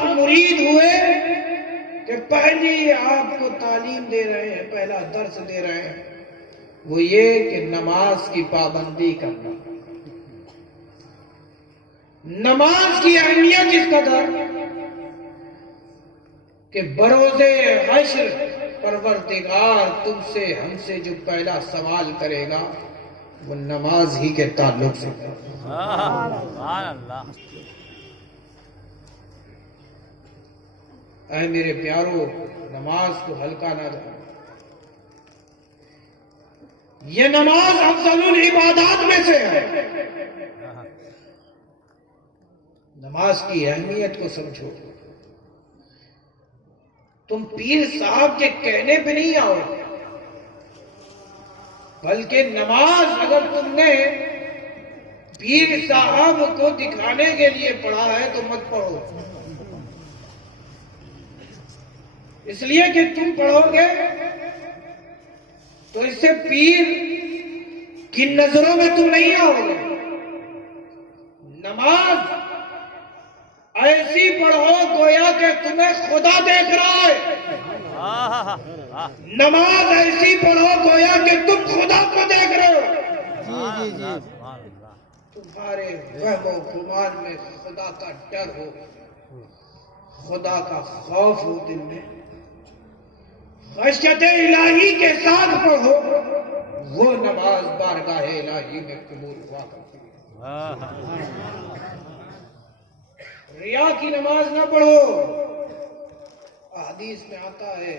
آپ مرید ہوئے کہ پہلی آپ کو تعلیم دے رہے ہیں، پہلا درس دے رہے ہیں، وہ یہ کہ نماز کی پابندی کرنا. نماز کی اہمیت اس قدر کہ بروز حشر پروردگار تم سے ہم سے جو پہلا سوال کرے گا وہ نماز ہی کے تعلق سے. اے میرے پیارو، نماز کو ہلکا نہ جاؤ. یہ نماز افضل العبادات میں سے ہے. نماز کی اہمیت کو سمجھو. تم پیر صاحب کے کہنے پہ نہیں آؤ، بلکہ نماز اگر تم نے پیر صاحب کو دکھانے کے لیے پڑھا ہے تو مت پڑھو. اس لیے کہ تم پڑھو گے تو اس سے پیر کی نظروں میں تم نہیں آؤ گے. نماز ایسی پڑھو گویا کہ تمہیں خدا دیکھ رہا ہے. نماز ایسی پڑھو گویا کہ تم خدا کو دیکھ رہے ہو. تمہارے وہم و گمان میں خدا کا ڈر ہو، خدا کا خوف ہو دل میں، خشیت الہی کے ساتھ پڑھو، وہ نماز بارگاہ الہی میں قبول ہوا کرتی ہے. ریا کی نماز نہ پڑھو. حدیث میں آتا ہے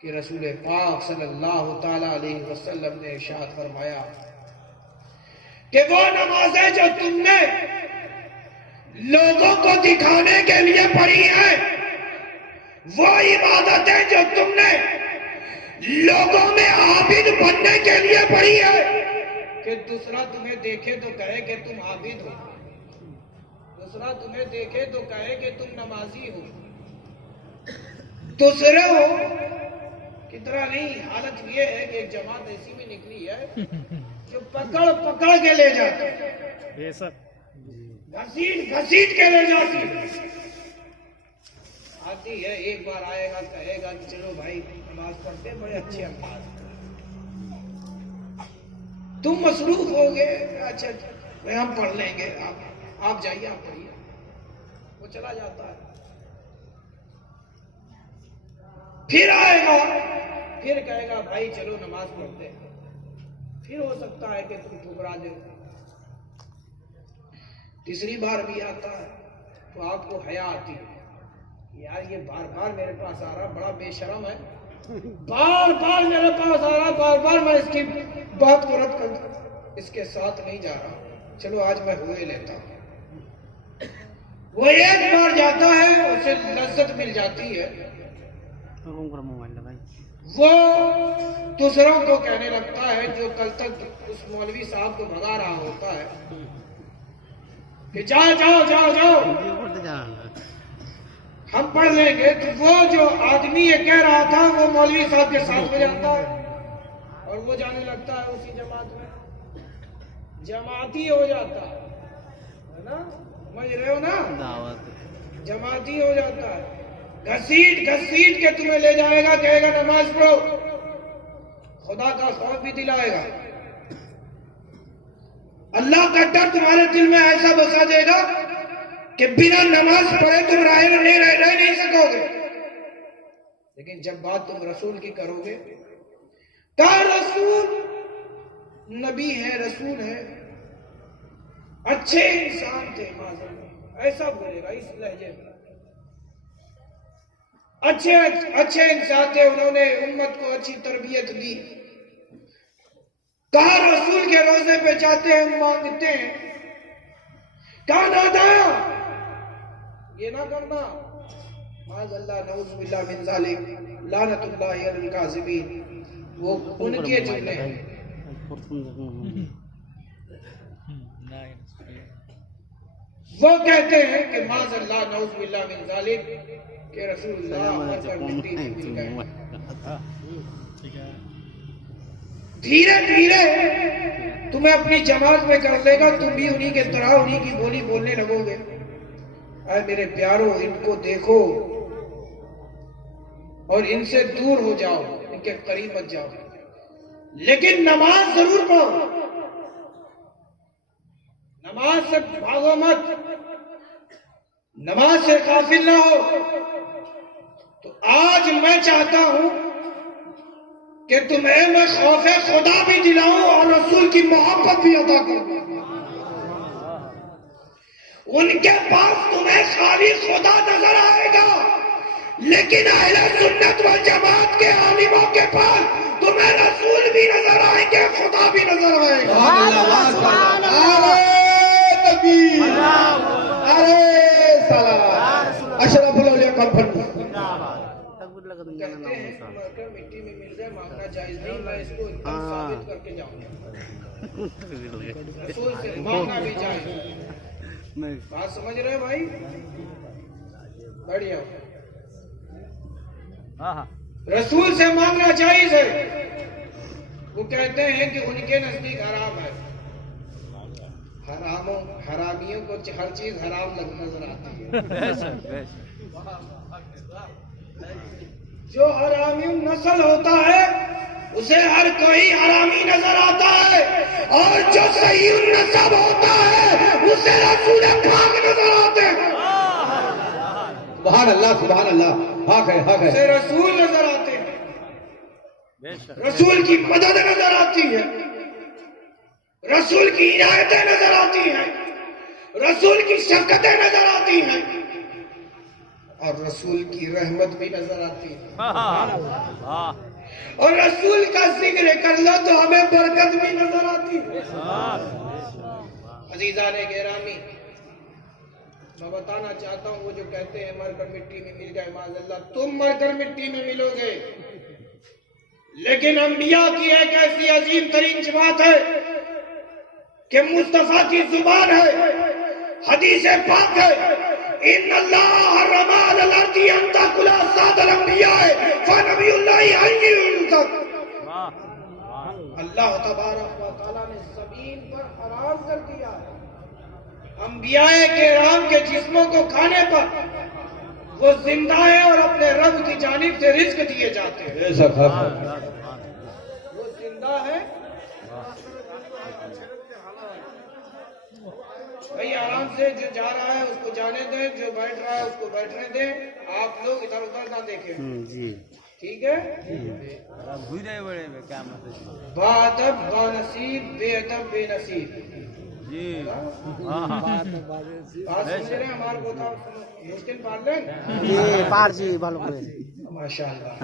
کہ رسول پاک صلی اللہ تعالی علیہ وسلم نے ارشاد فرمایا کہ وہ نمازیں جو تم نے لوگوں کو دکھانے کے لیے پڑھی ہیں، وہ عبادتیں جو تم نے لوگوں میں عابد بننے کے لیے پڑھی ہے کہ دوسرا تمہیں دیکھے تو کہے کہ تم عابد ہو، دوسرا تمہیں دیکھے تو کہے کہ تم نمازی ہو. دوسرے ہو کتنا نہیں. حالت یہ ہے کہ ایک جماعت ایسی میں نکلی ہے جو پکڑ پکڑ کے لے جاتی ہے، گھسیٹ گھسیٹ کے لے جاتی ہے. آتی ہے، ایک بار آئے گا کہے گا چلو بھائی نماز پڑھتے، بڑے اچھے انداز. تم مصروف ہو گے، اچھا ہم پڑھ لیں گے، آپ جائیے، آپ پڑھیے. وہ چلا جاتا ہے. پھر آئے گا، پھر کہے گا بھائی چلو نماز پڑھتے ہیں. پھر ہو سکتا ہے کہ تم ٹھکرا دے. تیسری بار بھی آتا ہے تو آپ کو حیا آتی ہے، یار یہ بار بار میرے پاس آ رہا، بڑا بے شرم ہے، بار بار میرے پاس آ رہا، بار بار میں اس کی بات کو رد کر اس کے ساتھ نہیں جا رہا، چلو آج میں ہوئے لیتا ہوں. وہ ایک بار جاتا ہے، اسے لذت مل جاتی ہے، وہ دوسروں کو کہنے لگتا ہے جو کل تک اس مولوی صاحب کو بھگا رہا ہوتا ہے کہ جاؤ جاؤ جاؤ جاؤ ہم پڑھ لیں گے. تو وہ جو آدمی یہ کہہ رہا تھا وہ مولوی صاحب کے ساتھ ہو جاتا ہے اور وہ جانے لگتا ہے اسی جماعت میں، جماعتی ہو جاتا ہے نا. سمجھ رہے ہو نا؟ جماعتی ہو جاتا ہے. گھسیٹ گھسیٹ کے تمہیں لے جائے گا، کہے گا نماز پڑھو، خدا کا خوف بھی دلائے گا، اللہ کا ڈر تمہارے دل میں ایسا بسا دے گا کہ بنا نماز پڑھے تم رہ نہیں سکو گے. لیکن جب بات تم رسول کی کرو گے، کہا رسول نبی ہے، رسول ہے، اچھے انسان تھے، ایسا بولے گا اس لہجے میں. اچھے انسان تھے، انہوں نے امت کو اچھی تربیت دی. کہا رسول کے روزے پہ جاتے ہیں، مانگتے ہیں. کہا نادایا یہ نہ کرنا، معاذ اللہ نعوذ باللہ من ذالک، لعنت اللہ علی الکاذبین. وہ ان کے جملے ہیں. وہ کہتے ہیں کہ معاذ اللہ نعوذ باللہ من ذالک کہ رسول اللہ پر مٹی نہیں مل گئے. دھیرے دھیرے تمہیں اپنی جماعت میں کر لے گا، تم بھی انہی کے طرح انہی کی بولی بولنے لگو گے. اے میرے پیارو ان کو دیکھو اور ان سے دور ہو جاؤ، ان کے قریب مت جاؤ، لیکن نماز ضرور پڑھو، نماز سے بھاگو مت، نماز سے غافل نہ ہو۔ تو آج میں چاہتا ہوں کہ تمہیں میں خوف خدا بھی دلاؤں اور رسول کی محبت بھی عطا کروں۔ ان کے پاس تمہیں خالی خدا نظر آئے گا، لیکن اہل سنت والجماعت کے عالموں کے پاس تمہیں رسول بھی نظر آئیں گے، خدا بھی نظر آئے گا۔ اشرف الاولیاء کمپنی کہتے ہیں مرکر مٹی میں مل جائے مانگنا جائز نہیں، میں اس کو ایک دم ثابت کر کے جاؤں گا، رسول سے مانگنا بھی جائز۔ بات سمجھ رہے بھائی؟ بڑھیا، رسول سے مانگنا جائز ہے۔ وہ کہتے ہیں کہ ان کے نزدیک حرام ہے، حرامیوں کو ہر چیز حرام نظر آتی ہے۔ جو حرامی نسل ہوتا ہے اسے ہر کوئی حرامی نظر آتا ہے، اور جو صحیح النسب ہوتا ہے اسے رسول پاک نظر آتے ہیں۔ سبحان اللہ سبحان اللہ، حق ہے حق ہے۔ اسے رسول نظر آتے ہیں، رسول کی مدد نظر آتی ہے، رسول کی عنایتیں نظر آتی ہیں، رسول کی شفقتیں نظر آتی ہیں، اور رسول کی رحمت بھی نظر آتی ہے، اور رسول کا ذکر کر لو تو ہمیں برکت بھی نظر آتی ہے۔ عزیزان گرامی، میں بتانا چاہتا ہوں، وہ جو کہتے ہیں مر کر مٹی میں مل گئے، معاذ اللہ تم مر کر مٹی میں ملو گے، لیکن انبیاء کی ایک ایسی عظیم ترین جماعت ہے کہ مصطفیٰ کی زبان ہے، حدیث پاک ہے، ان اللہ حرم علی الارض ان تاکل اجساد الانبیاء فنبی اللہ حی یرزق۔ اللہ تبارک و تعالیٰ نے زمین پر حرام کر دیا ہے انبیاء کرام کے جسموں کو کھانے پر، وہ زندہ ہے اور اپنے رب کی جانب سے رزق دیے جاتے ہیں، وہ زندہ ہے۔ بھئی آرام سے، جو جا رہا ہے اس کو جانے دیں، جو بیٹھ رہا ہے اس کو بیٹھنے دیں، آپ لوگ ادھر ادھر نہ دیکھیں، ٹھیک ہے؟ با ادب با نصیب، بے ادب بے نصیب۔ بات سمجھ رہے ہیں؟ ہمارے کو تھا مشکل پار لیں، ماشاء اللہ۔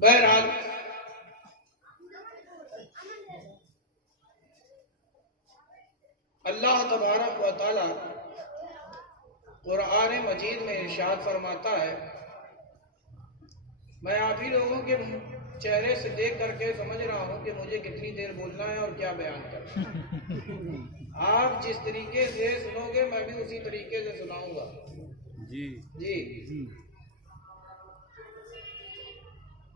بہرحال اللہ تبارک و تعالی قرآن مجید میں ارشاد فرماتا ہے، میں آپ ہی لوگوں کے چہرے سے دیکھ کر کے سمجھ رہا ہوں کہ مجھے کتنی دیر بولنا ہے اور کیا بیان کرنا۔ آپ جس طریقے سے سنو گے میں بھی اسی طریقے سے سناؤں گا۔ جی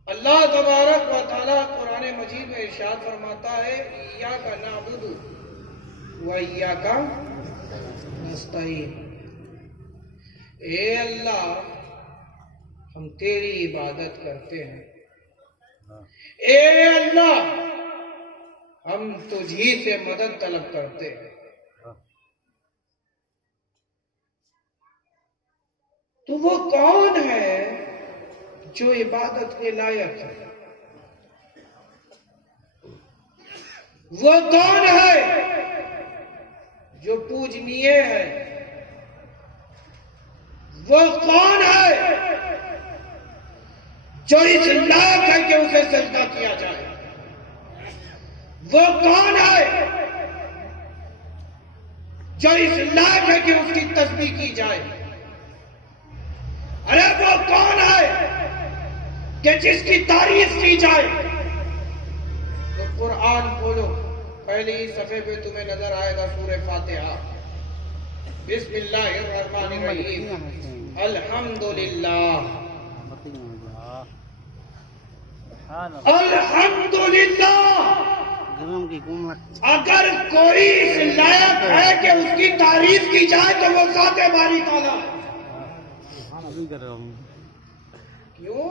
اللہ تبارک و تعالی قرآن مجید میں ارشاد فرماتا ہے، ایاک نعبد و ایاک نستعین، اے اللہ ہم تیری عبادت کرتے ہیں، اے اللہ ہم تجھی سے مدد طلب کرتے ہیں۔ تو وہ کون ہے جو عبادت کے لائق ہے؟ وہ کون ہے جو پوجنیے ہے؟ وہ کون ہے جو اس لائق ہے کہ اسے سجدہ کیا جائے؟ وہ کون ہے جو اس لائق ہے کہ اس کی تسبیح کی جائے؟ ارے وہ کون ہے کہ جس کی تعریف کی جائے؟ تو قرآن بولو، پہلی ہی صفحے پہ تمہیں نظر آئے گا سورہ فاتحہ، بسم اللہ الرحمن الرحیم، الحمدللہ الحمدللہ اگر کوئی اس لائق ہے کہ اس کی تعریف کی جائے تو وہ ذات باری تعالیٰ ہے. کیوں؟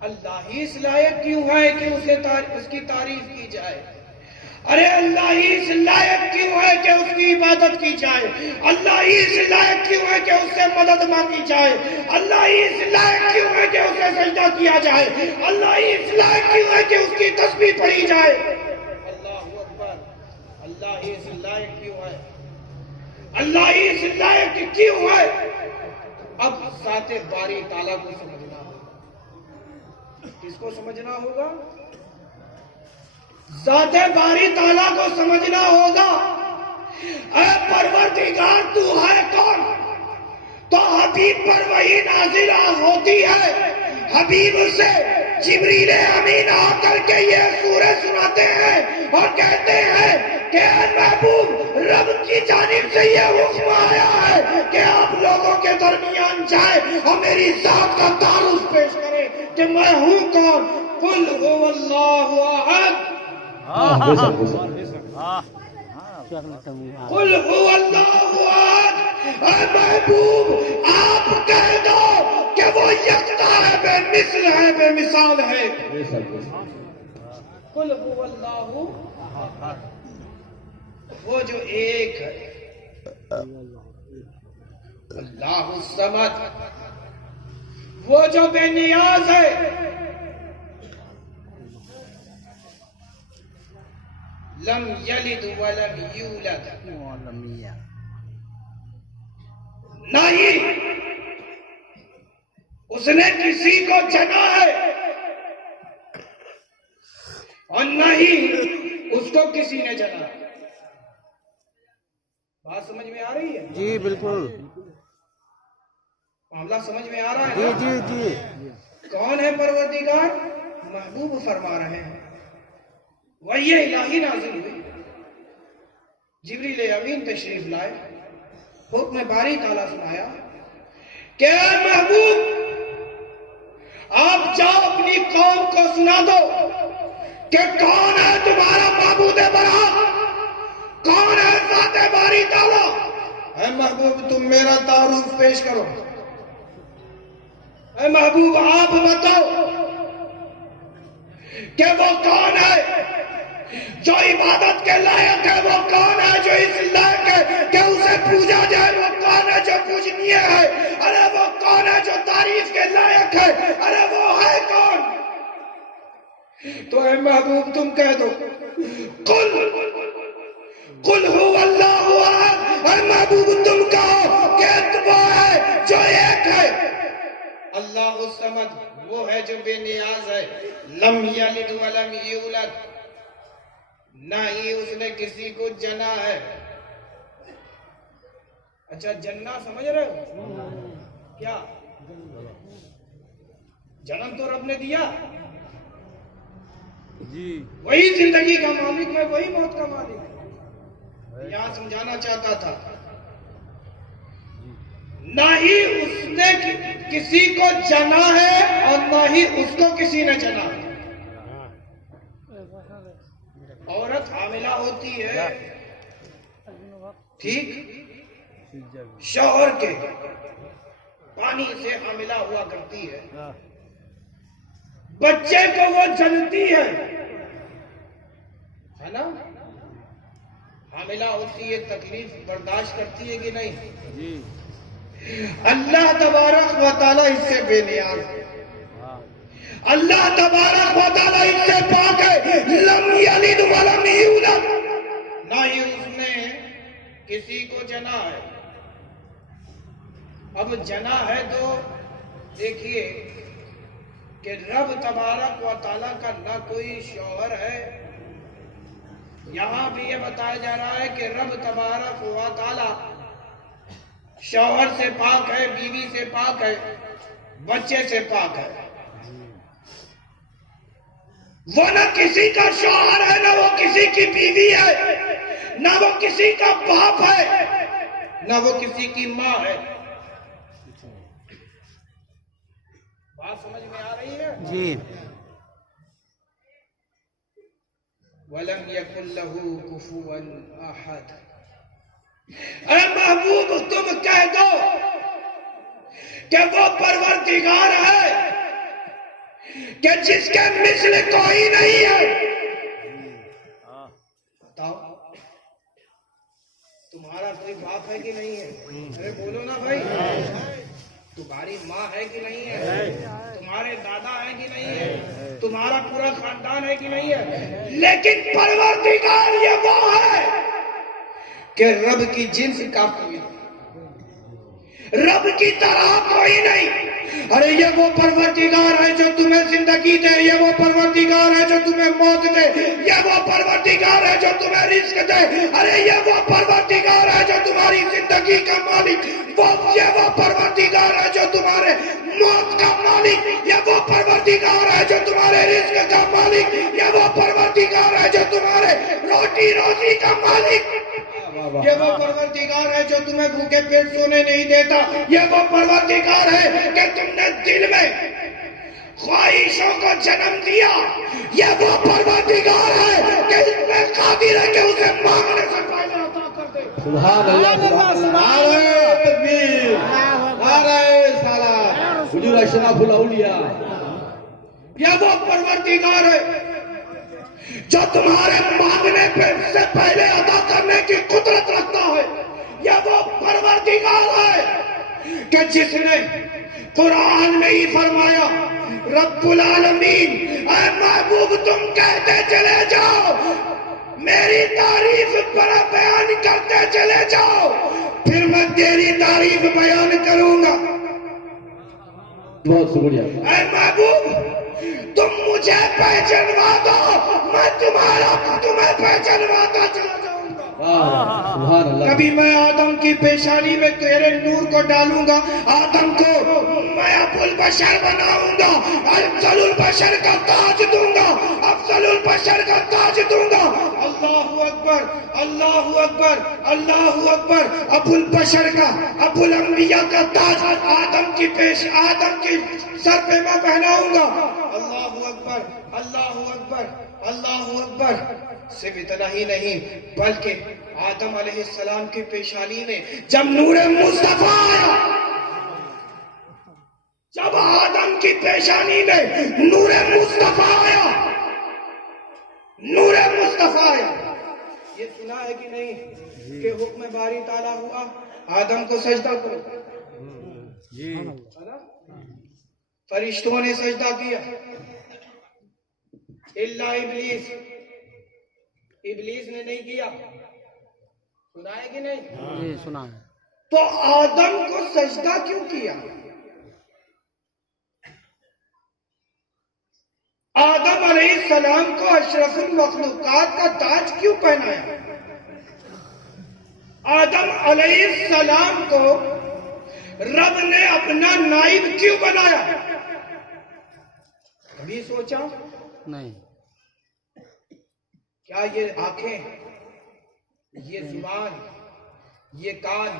اللہ ہی اس لائق کیوں ہے کہ اس کی تعریف کی جائے؟ ارے اللہ ہی اس لائق کیوں ہے کہ اس کی عبادت کی جائے؟ اللہ ہی اس لائق کیوں ہے کہ اس سے مدد مانگی جائے؟ اللہ ہی اس لائق کیوں ہے کہ اسے سجدہ کیا جائے؟ اللہ ہی اس لائق کیوں ہے کہ اس کی تسبیح پڑھی جائے؟ اللہ اکبر. اللہ ہی اس لائق کیوں ہے؟ اللہ ہی اس لائق کیوں ہے؟ اب ذات باری تعالیٰ کو سمجھنا ہوگا. کس کو سمجھنا ہوگا؟ ذات باری تعالیٰ کو سمجھنا ہوگا. اے پروردگار تو ہے کون؟ تو حبیب پر وہی نازل ہوتی ہے. حبیب سے جبریل امین آ کر کے یہ سورہ سناتے ہیں اور کہتے ہیں کہ اے محبوب رب کی جانب سے یہ حکم آیا ہے کہ آپ لوگوں کے درمیان جائے اور میری ذات کا تعارف پیش کرے کہ میں ہوں کون. قل هو اللہ احد. قل هو اللہ احد. اے محبوب آپ کہہ دو کہ وہ یکتا ہے، بے مثل ہے، بے مثال ہے. قل هو اللہ احد. وہ جو ایک ہے. اللہ الصمد وہ جو بے نیاز ہے. لم یلد ولم یولد. نہیں اس نے کسی کو جنا ہے اور نہیں اس کو کسی نے جنا. بات سمجھ میں آ رہی ہے؟ جی بالکل. معاملہ سمجھ میں آ رہا ہے؟ جی جی جی. کون ہے پروردگار؟ محبوب فرما رہے ہیں. وحی الہی نازل ہوئی، جبریل امین تشریف لائے، حکم باری تعالیٰ سنایا کہ اے محبوب آپ جاؤ اپنی قوم کو سنا دو کہ کون ہے تمہارا معبود برحق، کون ہے ذات باری تعالیٰ. اے محبوب تم میرا تعارف پیش کرو. اے محبوب آپ بتاؤ کہ وہ کون ہے جو عبادت کے لائق ہے، وہ کون ہے جو اس لائق ہے کہ اسے پوجا جائے، وہ کون ہے جو پوجنیہ ہے، ارے وہ کون ہے جو تعریف کے لائق ہے، ارے وہ ہے کون؟ تو اے محبوب تم کہہ دو قل هو اللہ احد. اے محبوب تم کہو کہ وہ ہے جو ایک ہے. اللہ الصمد وہ ہے جو بے نیاز ہے. لم یلد ولم یولد نہ ہی اس نے کسی کو جنا ہے. اچھا جننا سمجھ رہے ہو کیا؟ جنم تو رب نے دیا، جی وہی زندگی کا مالک ہے، وہی موت کا مالک ہے. یہاں سمجھانا چاہتا تھا نہ ہی اس نے کسی کو جنا ہے اور نہ ہی اس کو کسی نے جنا ہے. عورت حاملہ ہوتی ہے ٹھیک، شوہر کے پانی سے حاملہ ہوا کرتی ہے، بچے کو وہ جنتی ہے نا. حاملہ ہوتی ہے، تکلیف برداشت کرتی ہے کہ نہیں؟ جی. اللہ تبارک و تعالیٰ اس سے بے نیاز ہے. اللہ تبارک و تعالیٰ اس سے پاک ہے. لم یلد ولم یولد نہ ہی اس نے کسی کو جنا ہے. اب جنا ہے تو دیکھیے کہ رب تبارک و تعالیٰ کا نہ کوئی شوہر ہے. یہاں بھی یہ بتایا جا رہا ہے کہ رب تبارک و تعالیٰ شوہر سے پاک ہے، بیوی سے پاک ہے، بچے سے پاک ہے. وہ نہ کسی کا شوہر ہے، نہ وہ کسی کی بیوی ہے، نہ وہ کسی کا باپ ہے، نہ وہ کسی کی ماں ہے. بات سمجھ میں آ رہی ہے؟ جی. وَلَمْ يَكُنْ لَهُ كُفُوًا أَحَدٌ۔ اے محبوب تم کہہ دو کہ وہ پروردگار ہے کہ جس کے مثل کوئی نہیں ہے۔ بتاؤ تمہارا کوئی باپ ہے کہ نہیں ہے؟ ارے بولو نا بھائی، تمہاری ماں ہے کہ نہیں ہے؟ تمہارے دادا ہے کہ نہیں ہے؟ تمہارا پورا خاندان ہے کہ نہیں ہے؟ لیکن پروردگار یہ وہ ہے کہ رب کی جنس کا کوئی نہیں، رب کی طرح کوئی نہیں۔ ارے یہ وہ پروردگار ہے جو تمہیں زندگی دے، یہ وہ پروردگار ہے جو تمہیں موت دے، یہ وہ پروردگار ہے جو تمہیں رزق دے، ارے یہ وہ پروردگار ہے جو تمہاری زندگی کا مالک، یہ وہ پروردگار ہے جو تمہارے موت کا مالک، یہ وہ پروردگار ہے جو تمہارے رزق کا مالک، یہ وہ پروردگار ہے جو تمہارے روٹی روزی کا مالک، یہ وہ پروردگار ہے جو تمہیں بھوکے پیٹ سونے نہیں دیتا، یہ وہ پروردگار ہے کہ تم نے دل میں خواہشوں کو جنم دیا، یہ وہ پروردگار ہے کہ اس میں قادر ہے کہ اسے مانگنے سے پہلے عطا کر دے۔ سبحان اللہ، سبحان اللہ، تکبیر، نعرہ صلاۃ، حضور اشرف الاولیاء۔ یہ وہ پروردگار ہے جو تمہارے مانگنے سے پہلے ادا کرنے کی قدرت رکھتا ہے، یہ وہ پروردگار ہے کہ جس نے قرآن میں ہی فرمایا رب العالمین، اے محبوب تم کہتے چلے جاؤ، میری تعریف پر بیان کرتے چلے جاؤ، پھر میں تیری تعریف بیان کروں گا۔ بہت شکریہ۔ اے محبوب تم مجھے پہچانوا دو، میں تمہیں پہچانواتا چلا جاؤں گا۔ سبحان اللہ۔ کبھی میں آدم کی پیشانی میں تیرے نور کو ڈالوں گا، آدم کو میں ابو البشر بناؤں گا، افضل البشر کا تاج دوں گا، افضل البشر کا تاج دوں گا۔ اللہ اکبر، اللہ اکبر، اللہ اکبر۔ ابو البشر کا، ابو الانبیاء کا تاج آدم کی سر پہ میں پہناؤں گا۔ اللہ اکبر، اللہ اکبر، اللہ اکبر۔ صرف اتنا ہی نہیں بلکہ آدم علیہ السلام کی پیشانی میں جب نور مصطفیٰ آیا، جب آدم کی پیشانی میں نور مصطفیٰ آیا، نور مصطفیٰ آیا، یہ سنا ہے کہ نہیں کہ حکم باری تعالیٰ ہوا آدم کو سجدہ کرو، فرشتوں نے سجدہ کیا الا ابلیس، ابلیس نے نہیں کیا، سنا ہے کہ نہیں؟ سنا ہے۔ تو آدم کو سجدہ کیوں کیا؟ آدم علیہ السلام کو اشرف المخلوقات کا تاج کیوں پہنایا؟ آدم علیہ السلام کو رب نے اپنا نائب کیوں بنایا؟ کبھی سوچا؟ نہیں۔ کیا یہ آنکھیں، یہ زبان، یہ کان،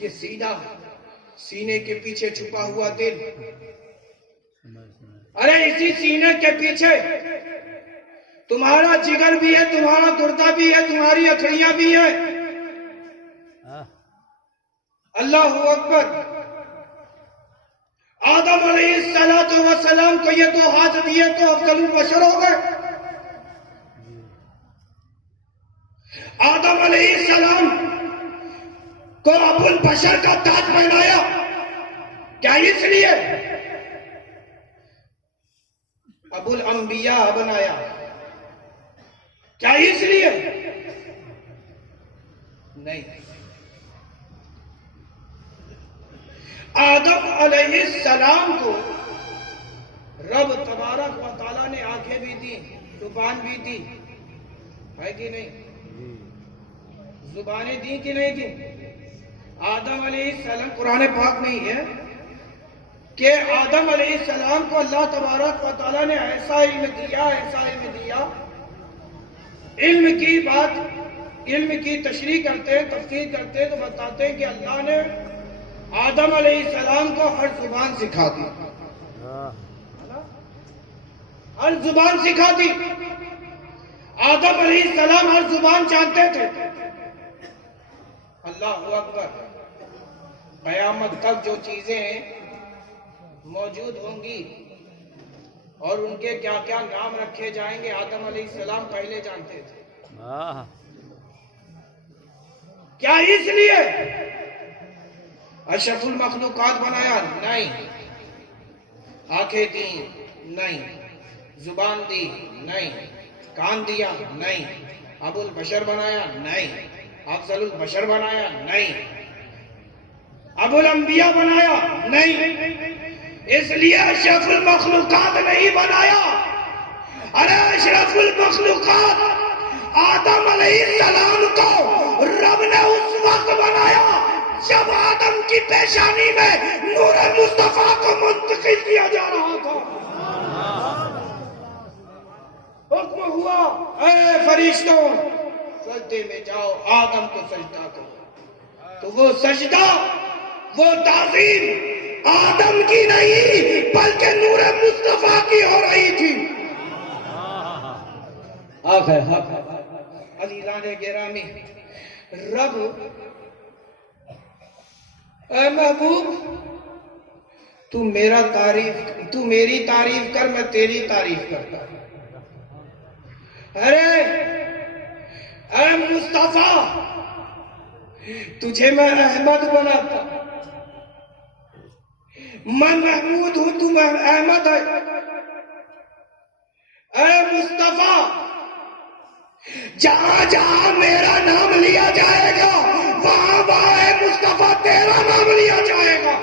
یہ سینہ، سینے کے پیچھے چھپا ہوا دل، ارے اسی سینے کے پیچھے تمہارا جگر بھی ہے، تمہارا گردہ بھی ہے، تمہاری اکھڑیاں بھی ہیں۔ اللہ اکبر۔ آدم علیہ السلام کو یہ دو ہاتھ دیے تو افضل البشر ہو گئے۔ آدم علیہ السلام کو ابو البشر کا تاج پہنایا، کیا اس لیے؟ ابو الانبیاء بنایا، کیا اس لیے؟ نہیں۔ آدم علیہ السلام کو رب تبارک و تعالیٰ نے آنکھیں بھی دی، زبان بھی دی، ہے کہ نہیں؟ زبانیں دی کہ نہیں دی؟ آدم علیہ السلام، قرآن پاک نہیں ہے کہ آدم علیہ السلام کو اللہ تبارک و تعالیٰ نے ایسا علم دیا، ایسا علم دیا۔ علم کی بات، علم کی تشریح کرتے ہیں، تفسیر کرتے ہیں تو بتاتے ہیں کہ اللہ نے آدم علیہ السلام کو ہر زبان سکھا دی، ہر زبان سکھا دی۔ آدم علیہ السلام ہر زبان جانتے تھے. اللہ اکبر. قیامت تک جو چیزیں موجود ہوں گی اور ان کے کیا کیا نام رکھے جائیں گے آدم علیہ السلام پہلے جانتے تھے. کیا اس لیے اشرف المخلوقات بنایا؟ نہیں. آنکھیں دی؟ نہیں. زبان دی؟ نہیں. کان دیا؟ نہیں. ابو البشر بنایا؟ نہیں. افضل البشر بنایا؟ نہیں. ابو الانبیاء بنایا؟ نہیں. اس لیے اشرف المخلوقات نہیں بنایا. ارے اشرف المخلوقات آدم علیہ السلام کو رب نے اس وقت بنایا جب آدم کی پیشانی میں نور مصطفیٰ کو منتقل کیا جا رہا تھا. حکم ہوا اے فرشتوں سجدے میں جاؤ، آدم کو سجدہ کرو. تو وہ سجدہ، وہ تعظیم آدم کی نہیں بلکہ نور مصطفیٰ کی ہو رہی تھی. عزیزان گرامی، رب اے محبوب تو میری تعریف کر، میں تیری تعریف کرتا ہوں. ارے اے مصطفیٰ تجھے میں احمد بناتا، میں محمود ہوں، تو احمد ہے. اے مصطفیٰ جہاں جہاں میرا نام لیا جائے گا وہاں وہاں اے مصطفیٰ تیرا نام لیا جائے گا.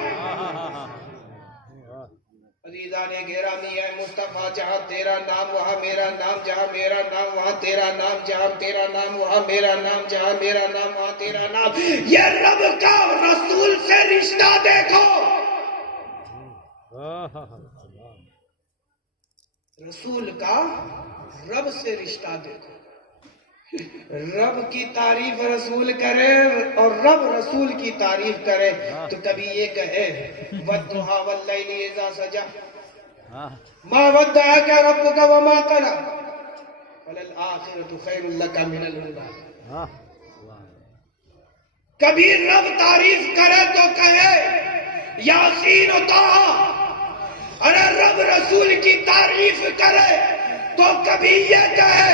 عزیزان گرامی، اے مصطفیٰ جہاں تیرا نام وہاں میرا نام، جہاں میرا نام وہاں تیرا نام، جہاں تیرا نام وہاں میرا نام، جہاں میرا نام وہاں تیرا نام. یہ رب کا رسول سے رشتہ دیکھو. رسول کا رب سے رشتہ دیکھو. رب کی تعریف رسول کرے اور رب رسول کی تعریف کرے تو کبھی یہ کہے وَالضُّحَىٰ وَاللَّيْلِ إِذَا سَجَىٰ مَا وَدَّعَكَ رَبُّكَ وَمَا قَلَىٰ وَلَلْآخِرَةُ خَيْرٌ لَكَ مِنَ الْأُولَىٰ. کبھی رب تعریف کرے تو کہے یاسین و طٰہٰ. ارے رب رسول کی تعریف کرے تو کبھی یہ کہے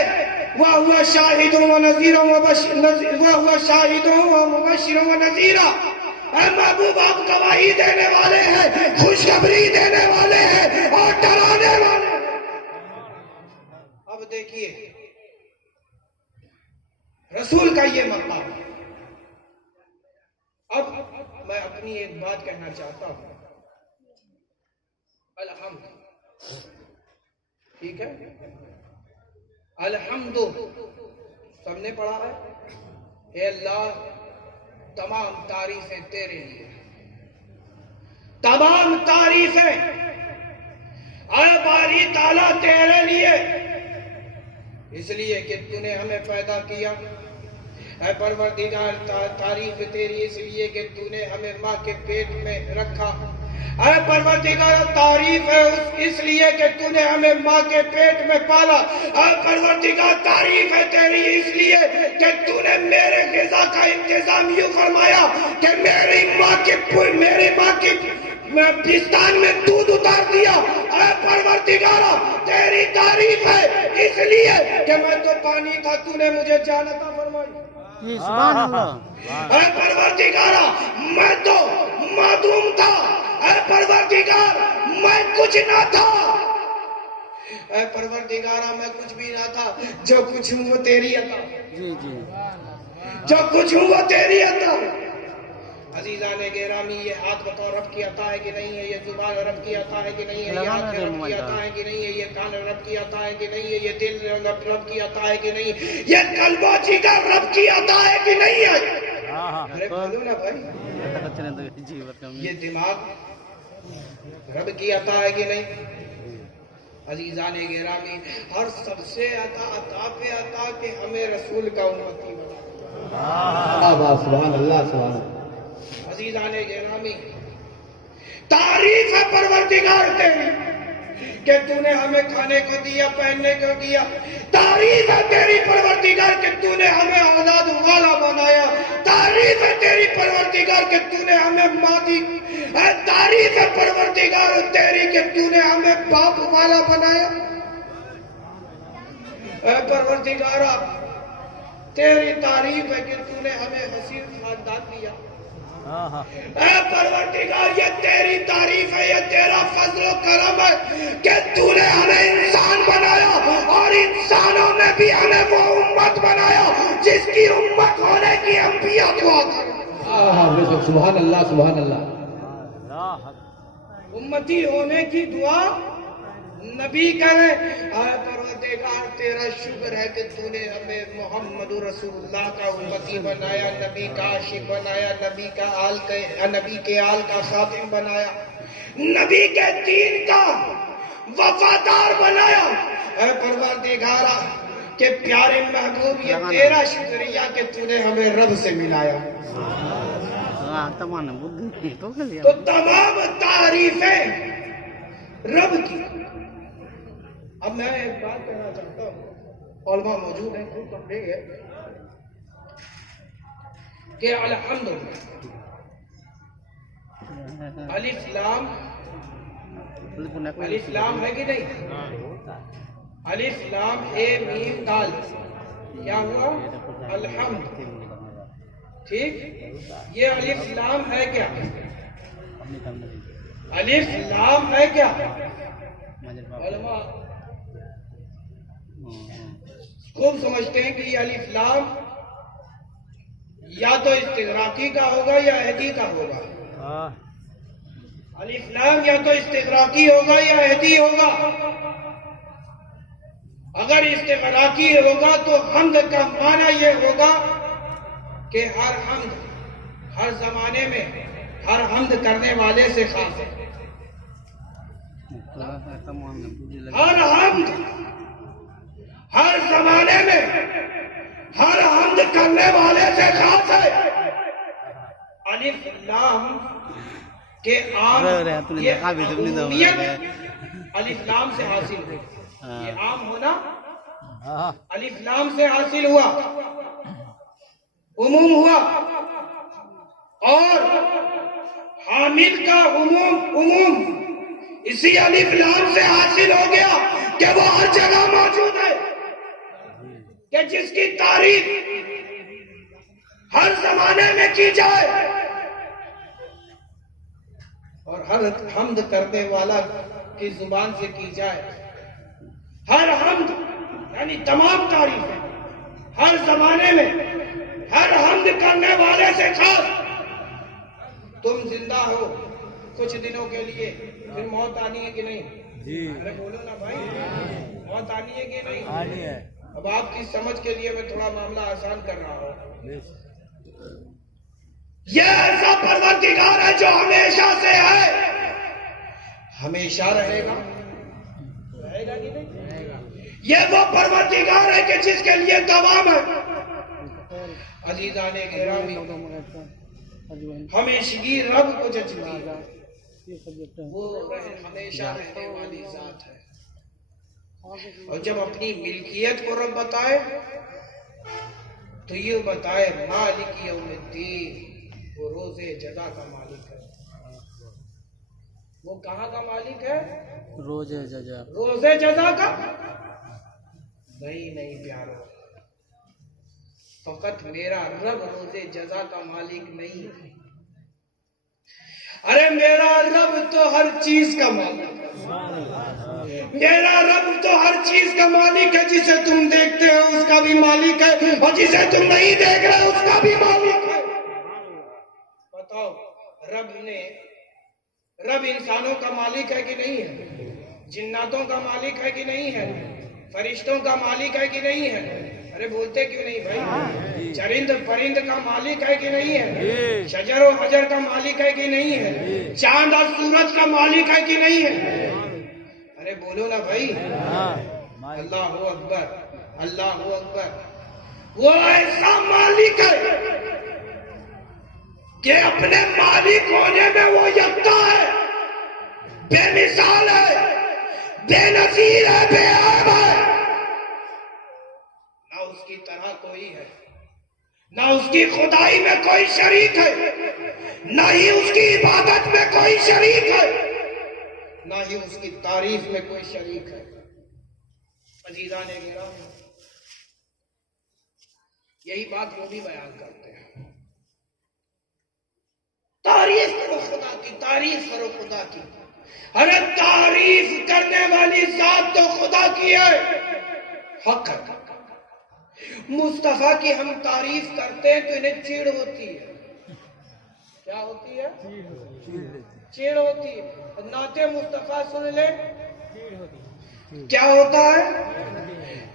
وَهُوَ شَاهِدٌ وَنَذِيرٌ وَهُوَ شَاهِدٌ وَمُبَشِّرٌ وَنَذِيرٌ. اے محبوب آپ گواہی دینے والے ہیں، خوشخبری دینے والے ہیں اور ڈرانے والے ہیں. اب دیکھیے رسول کا یہ مقام. اب میں اپنی ایک بات کہنا چاہتا ہوں. الحمد، ٹھیک ہے، الحمد سب نے پڑھا ہے. اے اللہ تمام تعریفیں تیرے لیے، تمام تعریفیں اے باری تعالیٰ تیرے لیے، اس لیے کہ تو نے ہمیں پیدا کیا. اے پروردگار تعریف تیری اس لیے کہ تو نے ہمیں ماں کے پیٹ میں رکھا. اے پروردگار تعریف ہے اس لیے کہ تو نے ہمیں ماں کے پیٹ میں پالا. اے پروردگار تعریف ہے تیری اس لیے کہ تو نے میرے غذا کا انتظام یوں فرمایا کہ میری ماں کی پستان میں دودھ اتار دیا. اے پروردگار تیری تعریف ہے اس لیے کہ میں تو پانی تھا، تو نے مجھے جان عطا فرمائی. سبحان اللہ. اے پروردگار میں تو معدوم تھا، اے پروردگار میں کچھ نہ تھا. اے پروردگارہ میں کچھ بھی نہ تھا، جو کچھ ہوں وہ تیری عطا، جی جی جو کچھ ہوں وہ تیری عطا. عزیزان گرامی، یہ ہاتھ بتاؤ رب کی عطا ہے کہ نہیں ہے؟ یہ زبان رب کی عطا ہے کہ نہیں ہے؟ یہ آنکھ رب کی عطا ہے کہ نہیں ہے؟ یہ کان رب کی عطا ہے کہ نہیں ہے؟ یہ دل رب کی عطا ہے کہ نہیں ہے؟ یہ قلب و جگر رب کی عطا ہے کہ نہیں ہے؟ ارے بولو نا بھائی، یہ دماغ رب کی عطا ہے کہ نہیں؟ عزیزان گرامی، اور سب سے عطا پہ عطا کہ ہمیں رسول کا امتی بنا. سبحان اللہ سبحان اللہ. عزیزان گرامی، تعریف ہے پروردگار تیری کہ تو نے ہمیں کھانے کو دیا، پہننے کو دیا. تعریف ہے تیری پروردگار کہ تو نے ہمیں اولاد والا بنایا. تعریف ہے تیری پروردگار کہ تو نے ہمیں مادی. تعریف ہے پروردگار تیری کہ تو نے ہمیں باپ والا بنایا. اے پروردگارا تیری تعریف ہے کہ تو نے ہمیں حسین خاندان دیا. اے پروردگار یہ تیری تعریف ہے، یہ تیرا فضل و کرم ہے کہ تو نے ہمیں انسان بنایا اور انسانوں میں بھی ہمیں وہ امت بنایا جس کی امت ہونے کی انبیاء دعا کریں. سبحان اللہ سبحان اللہ. امتی ہونے کی دعا نبی کرے. اے پروردگار تیرا شکر ہے کہ تو نے ہمیں محمد رسول اللہ کا امتی بنایا، نبی کا عاشق بنایا، نبی کے آل کا خاتم بنایا، نبی کے دین کا وفادار بنایا. اے پروردگارا کہ پیارے محبوب یہ تیرا شکریہ کہ تو نے ہمیں رب سے ملایا. تو تمام تعریفیں رب کی. اب میں ایک بات کہنا چاہتا ہوں، علماء موجود ہیں خوب پڑھے گئے کہ الحمدللہ الف لام ہے کہ نہیں؟ الف لام اے میم دال کیا ہوا؟ الحمد. ٹھیک، یہ الف لام ہے کیا؟ الف لام ہے کیا؟ علماء خوب سمجھتے ہیں کہ یہ الف لام یا تو استغراقی کا ہوگا یا عہدی کا ہوگا. الف لام یا تو استغراقی ہوگا یا عہدی ہوگا. اگر استغراقی ہوگا تو حمد کا معنی یہ ہوگا کہ ہر حمد ہر زمانے میں ہر حمد کرنے والے سے خاص ہے. ہر حمد ہر زمانے میں ہر حمد کرنے والے سے خاص ہے. الف لام کے عام یہ عمومیت الف لام سے حاصل ہوئی. یہ عام ہونا الف لام سے حاصل ہوا، عموم ہوا. اور حامل کا عموم اسی الف لام سے حاصل ہو گیا کہ وہ ہر جگہ موجود ہے، کہ جس کی تعریف ہر زمانے میں کی جائے اور ہر حمد کرنے والا کی زبان سے کی جائے. ہر حمد یعنی تمام تعریفیں ہر زمانے میں ہر حمد کرنے والے سے خاص. تم زندہ ہو کچھ دنوں کے لیے، پھر موت آنی ہے کہ نہیں؟ ارے بولو نا بھائی، موت آنی ہے کہ نہیں؟ آنی ہے. اب آپ کی سمجھ کے لیے میں تھوڑا معاملہ آسان کر رہا ہوں. یہ ایسا پروردگار ہے جو ہمیشہ سے ہے، ہمیشہ رہے گا. رہے گا کہ نہیں؟ یہ وہ پروردگار ہے کہ جس کے لیے دوام ہے. عزیزان گرامی، ہمیشگی رب کو جچتی ہے، وہ ہمیشہ رہنے والی ذات ہے. اور جب اپنی ملکیت کو رب بتائے تو یہ بتائے مالک یوم الدین، وہ روز جزا کا مالک ہے. وہ کہاں کا مالک ہے؟ روز جزا کا. نہیں پیارو، فقط میرا رب روز جزا کا مالک نہیں ہے. ارے میرا رب تو ہر چیز کا مالک ہے. میرا رب تو ہر چیز کا مالک ہے. جسے تم دیکھتے ہو اس کا بھی مالک ہے، اور جسے تم نہیں دیکھ رہے اس کا بھی مالک ہے. بتاؤ، رب انسانوں کا مالک ہے کہ نہیں ہے؟ جناتوں کا مالک ہے کہ نہیں ہے؟ فرشتوں کا مالک ہے کہ نہیں ہے؟ ارے بولتے کیوں نہیں بھائی؟ چرند پرند کا مالک ہے کہ نہیں ہے؟ شجر و حجر کا مالک ہے کہ نہیں ہے؟ چاند اور سورج کا مالک ہے کہ نہیں ہے؟ ارے بولو نا بھائی. اللہ اکبر، اللہ اکبر. وہ ایسا مالک ہے کہ اپنے مالک ہونے میں وہ یکتا ہے، بے مثال ہے، بے نظیر ہے، بے عیب ہے، نہ اس کی طرح کوئی ہے، نہ اس کی خدائی میں کوئی شریک ہے، نہ ہی اس کی عبادت میں کوئی شریک ہے، نہ ہی اس کی تعریف میں کوئی شریک ہے۔ عزیزان گرامی، یہی بات وہ بھی بیان کرتے ہیں، تعریف کرو خدا کی، تعریف کرو خدا کی۔ ارے تعریف کرنے والی ذات تو خدا کی ہے، حق ہے۔ مصطفیٰ کی ہم تعریف کرتے ہیں تو انہیں چڑ ہوتی ہے۔ کیا ہوتی ہے؟ چڑ ہوتی ہے۔ نعت مصطفیٰ سن لے، کیا ہوتا ہے؟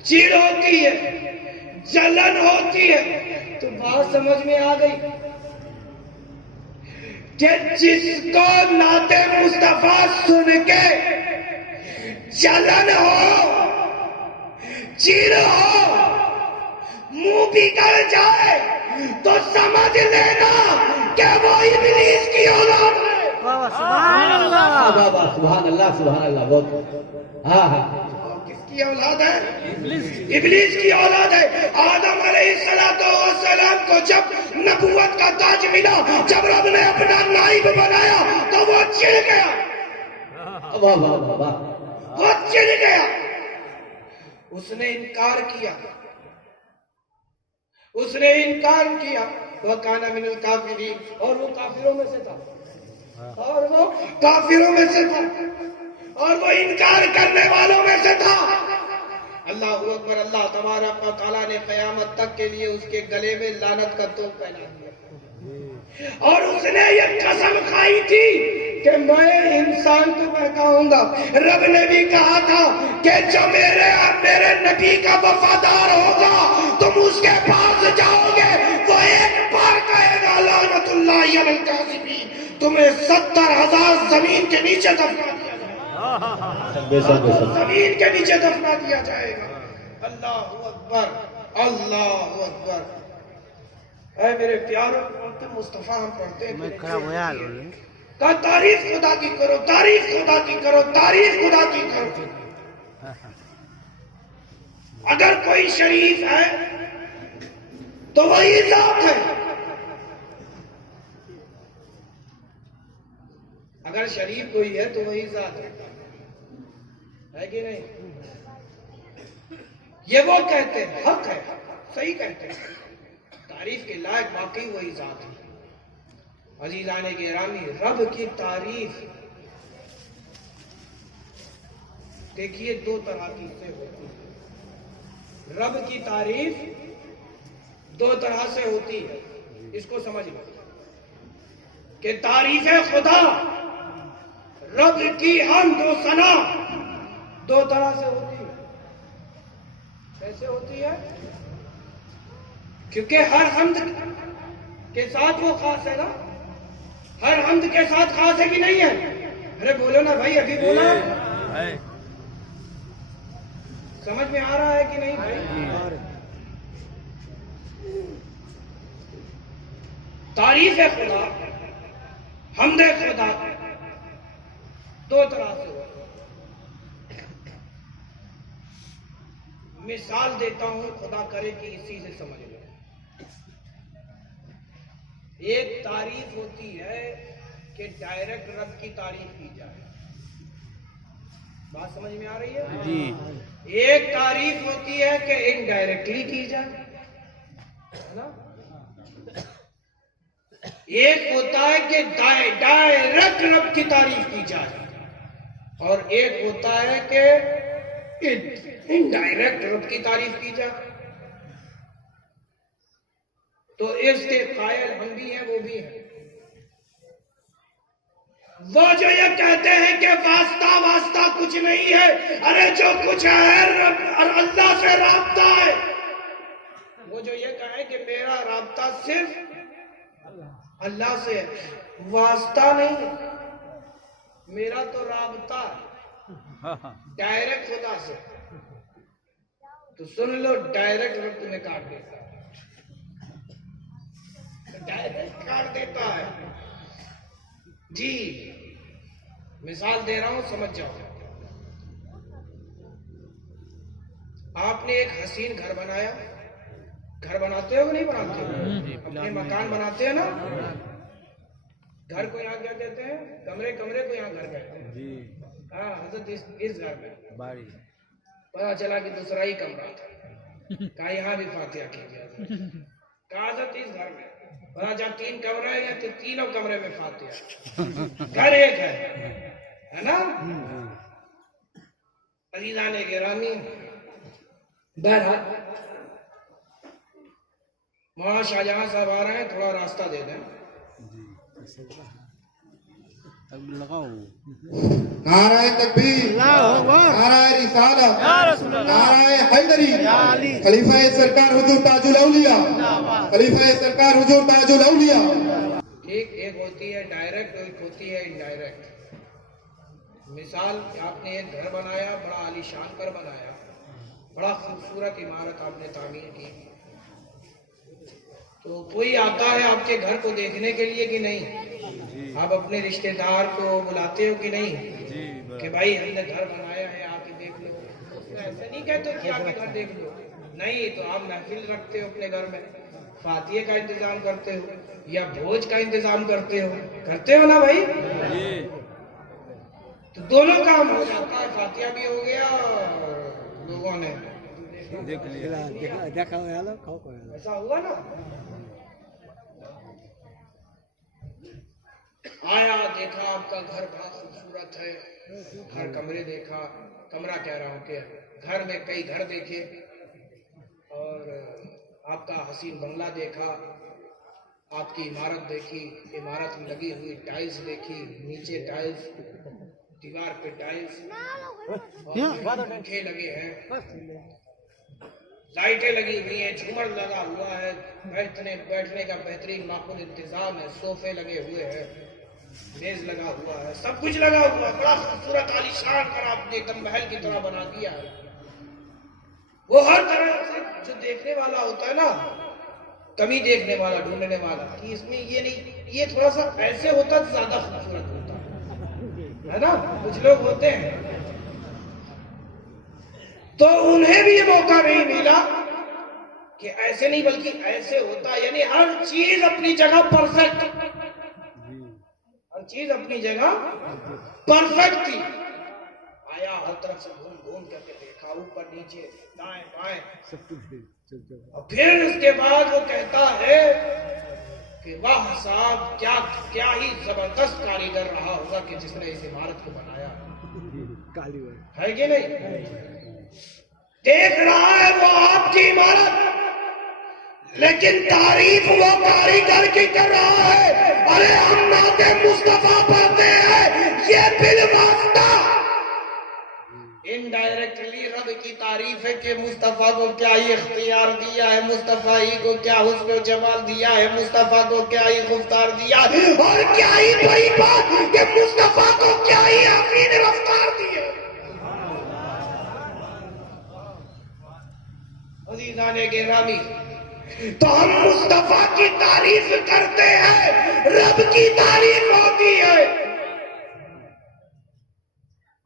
چڑ ہوتی ہے، جلن ہوتی ہے۔ تو بات سمجھ میں آ گئی کہ جس کو نعت مصطفیٰ سن کے جلن ہو، چڑ ہو، منہ بگڑ جائے، تو سمجھ لینا کہ وہ ابلیس کی اولاد ہے۔ سبحان اللہ سبحان اللہ سبحان اللہ، بہت ہاں ہاں، کس کی اولاد ہے؟ ابلیس کی اولاد ہے۔ آدم علیہ السلام کو جب نبوت کا تاج ملا، جب رب نے اپنا نائب بنایا تو وہ چڑ گیا، واہ واہ واہ واہ، وہ چڑ گیا، اس نے انکار کیا، اس نے انکار کیا، وہ کانا من الکافرین، اور وہ کافروں میں سے تھا، اور وہ کافروں میں سے تھا، اور وہ انکار کرنے والوں میں سے تھا۔ اللہ اکبر، اللہ تبارک و تعالیٰ نے قیامت تک کے لیے اس کے گلے میں لعنت کا توپ پہنا دیا، اور اس نے یہ قسم کھائی تھی کہ میں انسان کو بہکاؤں گا۔ رب نے بھی کہا تھا کہ جو میرے اور میرے نبی کا وفادار ہوگا تم اس کے پاس جاؤ گے، وہ ایک بار کہے گا لعنت اللہ علی الکاذبین، تمہیں 70,000 زمین کے نیچے دفنا دیا جائے گا، زمین کے نیچے دفنا دیا جائے گا۔ اللہ اکبر، اللہ اکبر۔ اے میرے پیاروں، مصطفیٰ ہم پڑھتے ہیں کہ تعریف خدا کی کرو، تعریف خدا کی کرو، تعریف خدا کی کرو۔ اگر کوئی شریف ہے تو وہی ذات ہے، اگر شریف کوئی ہے تو وہی ذات ہے کہ نہیں؟ یہ وہ کہتے ہیں، حق ہے، صحیح کہتے ہیں، تعریف کے لائق واقعی وہی ذات ہے۔ عزیزان گرامی، رب کی تعریف دیکھیے دو طرح کی سے ہوتی ہے۔ رب کی تعریف دو طرح سے ہوتی ہے، اس کو سمجھ لو کہ تعریف خدا، رب کی حمد و ثنا دو طرح سے ہوتی ہے۔ کیسے ہوتی ہے؟ کیونکہ ہر حمد کے ساتھ وہ خاص ہے نا، ہر حمد کے ساتھ خاص ہے کہ نہیں ہے؟ ارے بولو نا بھائی، ابھی بولا، سمجھ میں آ رہا ہے کہ نہیں بھائی؟ تعریف خدا، حمد خدا دو طرح سے ہوتی ہے۔ مثال دیتا ہوں، خدا کرے کہ اسی سے سمجھ لو۔ ایک تعریف ہوتی ہے کہ ڈائریکٹ رب کی تعریف کی جائے، بات سمجھ میں آ رہی ہے جی؟ ایک تعریف ہوتی ہے کہ انڈائریکٹلی کی جائے، نا؟ ایک ہوتا ہے کہ ڈائریکٹ رب کی تعریف کی جائے، اور ایک ہوتا ہے کہ انڈائریکٹ رب کی تعریف کی جائے۔ تو اس کے قائل ہم بھی ہیں، وہ بھی ہیں، وہ جو یہ کہتے ہیں کہ واسطہ کچھ نہیں ہے۔ ارے جو کچھ ہے رب اور اللہ سے رابطہ ہے۔ وہ جو یہ کہے کہ میرا رابطہ صرف اللہ سے ہے، واسطہ نہیں ہے، میرا تو رابطہ ہے ڈائریکٹ خدا سے۔ تو سن لو، ڈائریکٹ رب تمہیں کاٹ دیتا ہے، ڈائریکٹ کاٹ دیتا ہے جی۔ مثال دے رہا ہوں، سمجھ جاؤ۔ آپ نے ایک حسین گھر بنایا. گھر بناتے ہو کہ نہیں بناتے ہو؟ اپنے مکان بناتے ہیں نا. گھر کو یہاں کیا کہتے ہیں؟ کمرے کو یہاں گھر کہتے ہیں. ہاں حضرت اس گھر میں پتا چلا کہ دوسرا ہی کمرہ تھا. کہا یہاں بھی فاتحہ کیجیے. کہا حضرت اس گھر میں پتا چلا 3 کمرے ہیں تو تینوں کمرے میں فاتحہ. گھر ایک ہے نا. عزیزان گرامی، بہرحال مولانا شاہجہاں صاحب آ رہے ہیں، تھوڑا راستہ دے دیں. نعرہ تکبیر، نعرہ رسالت، نعرہ حیدری، خلیفہ سرکار حضور تاج الاولیاء، خلیفہ سرکار حضور تاج الاولیاء. ٹھیک، ایک ہوتی ہے ڈائریکٹ، ایک ہوتی ہے انڈائریکٹ. مثال، آپ نے ایک گھر بنایا، بڑا عالی شان پر بنایا، بڑا خوبصورت عمارت آپ نے تعمیر کی، تو کوئی آتا ہے آپ کے گھر کو دیکھنے کے لیے کہ نہیں؟ آپ اپنے رشتہ دار کو بلاتے ہو کہ نہیں کہ بھائی ہم نے گھر بنایا ہے آ کے دیکھ لو؟ ایسا نہیں کہتے کہ آ کے گھر دیکھ لو. نہیں، تو آپ محفل رکھتے ہو اپنے گھر میں، فاتحے کا انتظام کرتے ہو یا بھوج کا انتظام کرتے ہو نا بھائی. تو دونوں کام ہو جاتا ہے، فاتحہ بھی ہو گیا اور لوگوں نے ایسا ہوا نا. آیا، دیکھا آپ کا گھر بڑا خوبصورت ہے. ہر کمرے دیکھا، کمرہ کہہ رہا ہوں کہ گھر میں کئی گھر دیکھے، اور آپ کا حسین بنگلہ دیکھا، آپ کی عمارت دیکھی، عمارت میں لگی ہوئی ٹائلز دیکھی، نیچے ٹائلز، دیوار پہ ٹائلز، اور پنکھے لگے ہیں، لائٹیں لگی ہوئی ہیں، جھومر لگا ہوا ہے، بیٹھنے کا بہترین معقول انتظام ہے، صوفے لگے ہوئے ہیں، میز لگا ہوا ہے، سب کچھ لگا ہوا ہے. بڑا خوبصورت عالی شان پر آپ نے ایک دم محل کی طرح بنا دیا ہے. وہ ہر طرح سے جو دیکھنے والا ہوتا ہے نا، کمی دیکھنے والا، ڈھونڈنے والا کہ اس میں یہ نہیں، یہ تھوڑا سا ایسے ہوتا تو زیادہ خوبصورت ہوتا ہے نا. کچھ لوگ ہوتے ہیں تو انہیں بھی یہ موقع نہیں ملا کہ ایسے نہیں بلکہ ایسے ہوتا. یعنی ہر چیز اپنی جگہ پرفیکٹ، ہر چیز اپنی جگہ پرفیکٹ تھی. آیا، ہر طرف سے گھوم کر کے دیکھا، اوپر نیچے دائیں بائیں، اور پھر اس کے بعد وہ کہتا ہے کہ واہ صاحب، کیا ہی زبردست کاریگر رہا ہوگا کہ جس نے اس عمارت کو بنایا ہے کہ نہیں. دیکھ رہا ہے وہ آپ کی عمارت، لیکن تعریف وہ کاریگر کی کر رہا ہے. ارے ہم نعت مصطفیٰ پڑھتے ہیں، یہ بالواسطہ انڈائریکٹلی رب کی تعریف ہے کہ مصطفیٰ کو کیا ہی اختیار دیا ہے، مصطفیٰ ہی کو کیا حسن و جمال دیا ہے، مصطفیٰ کو کیا ہی خفتار دیا ہے، اور کیا ہی بڑی بات کہ مصطفیٰ کو کیا ہی امین رفتار دی ہے. عزیزان گرامی، تو ہم مصطفیٰ کی تعریف کرتے ہیں، رب کی تعریف ہوتی ہے.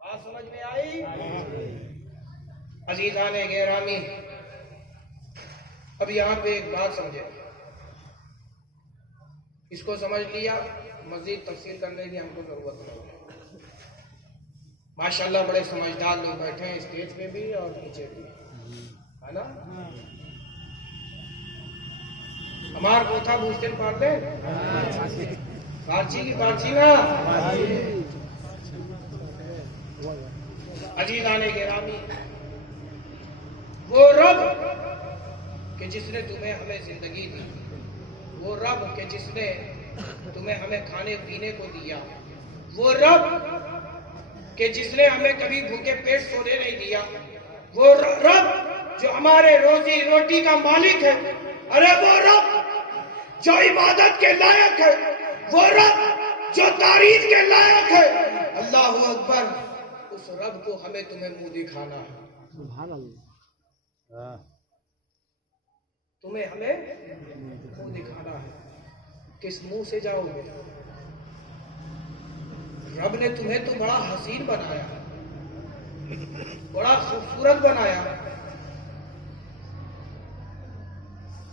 بات سمجھ میں آئی؟ عزیزان گرامی، اب یہاں پہ ایک بات سمجھے، اس کو سمجھ لیا، مزید تفصیل کرنے کی ہم کو ضرورت نہیں. ماشاءاللہ بڑے سمجھدار لوگ بیٹھے ہیں اسٹیج پہ بھی اور نیچے بھی، ہے نا. ہمار کو تھا بوشتن پڑھتے پارچی کی پارچی نا. عزیزان گرامی، وہ رب کہ جس نے تمہیں ہمیں زندگی دی، وہ رب کہ جس نے تمہیں ہمیں کھانے پینے کو دیا، وہ رب کہ جس نے ہمیں کبھی بھوکے پیٹ سونے نہیں دیا، وہ رب جو ہمارے روزی روٹی کا مالک ہے، ارے وہ رب جو عبادت کے لائق ہے، وہ رب جو تعریف کے لائق ہے. اللہ اکبر. اس رب کو ہمیں تمہیں منہ دکھانا ہے. سبحان اللہ. تمہیں ہمیں منہ دکھانا ہے. کس منہ سے جاؤ گے؟ رب نے تمہیں تو بڑا حسین بنایا، بڑا خوبصورت بنایا،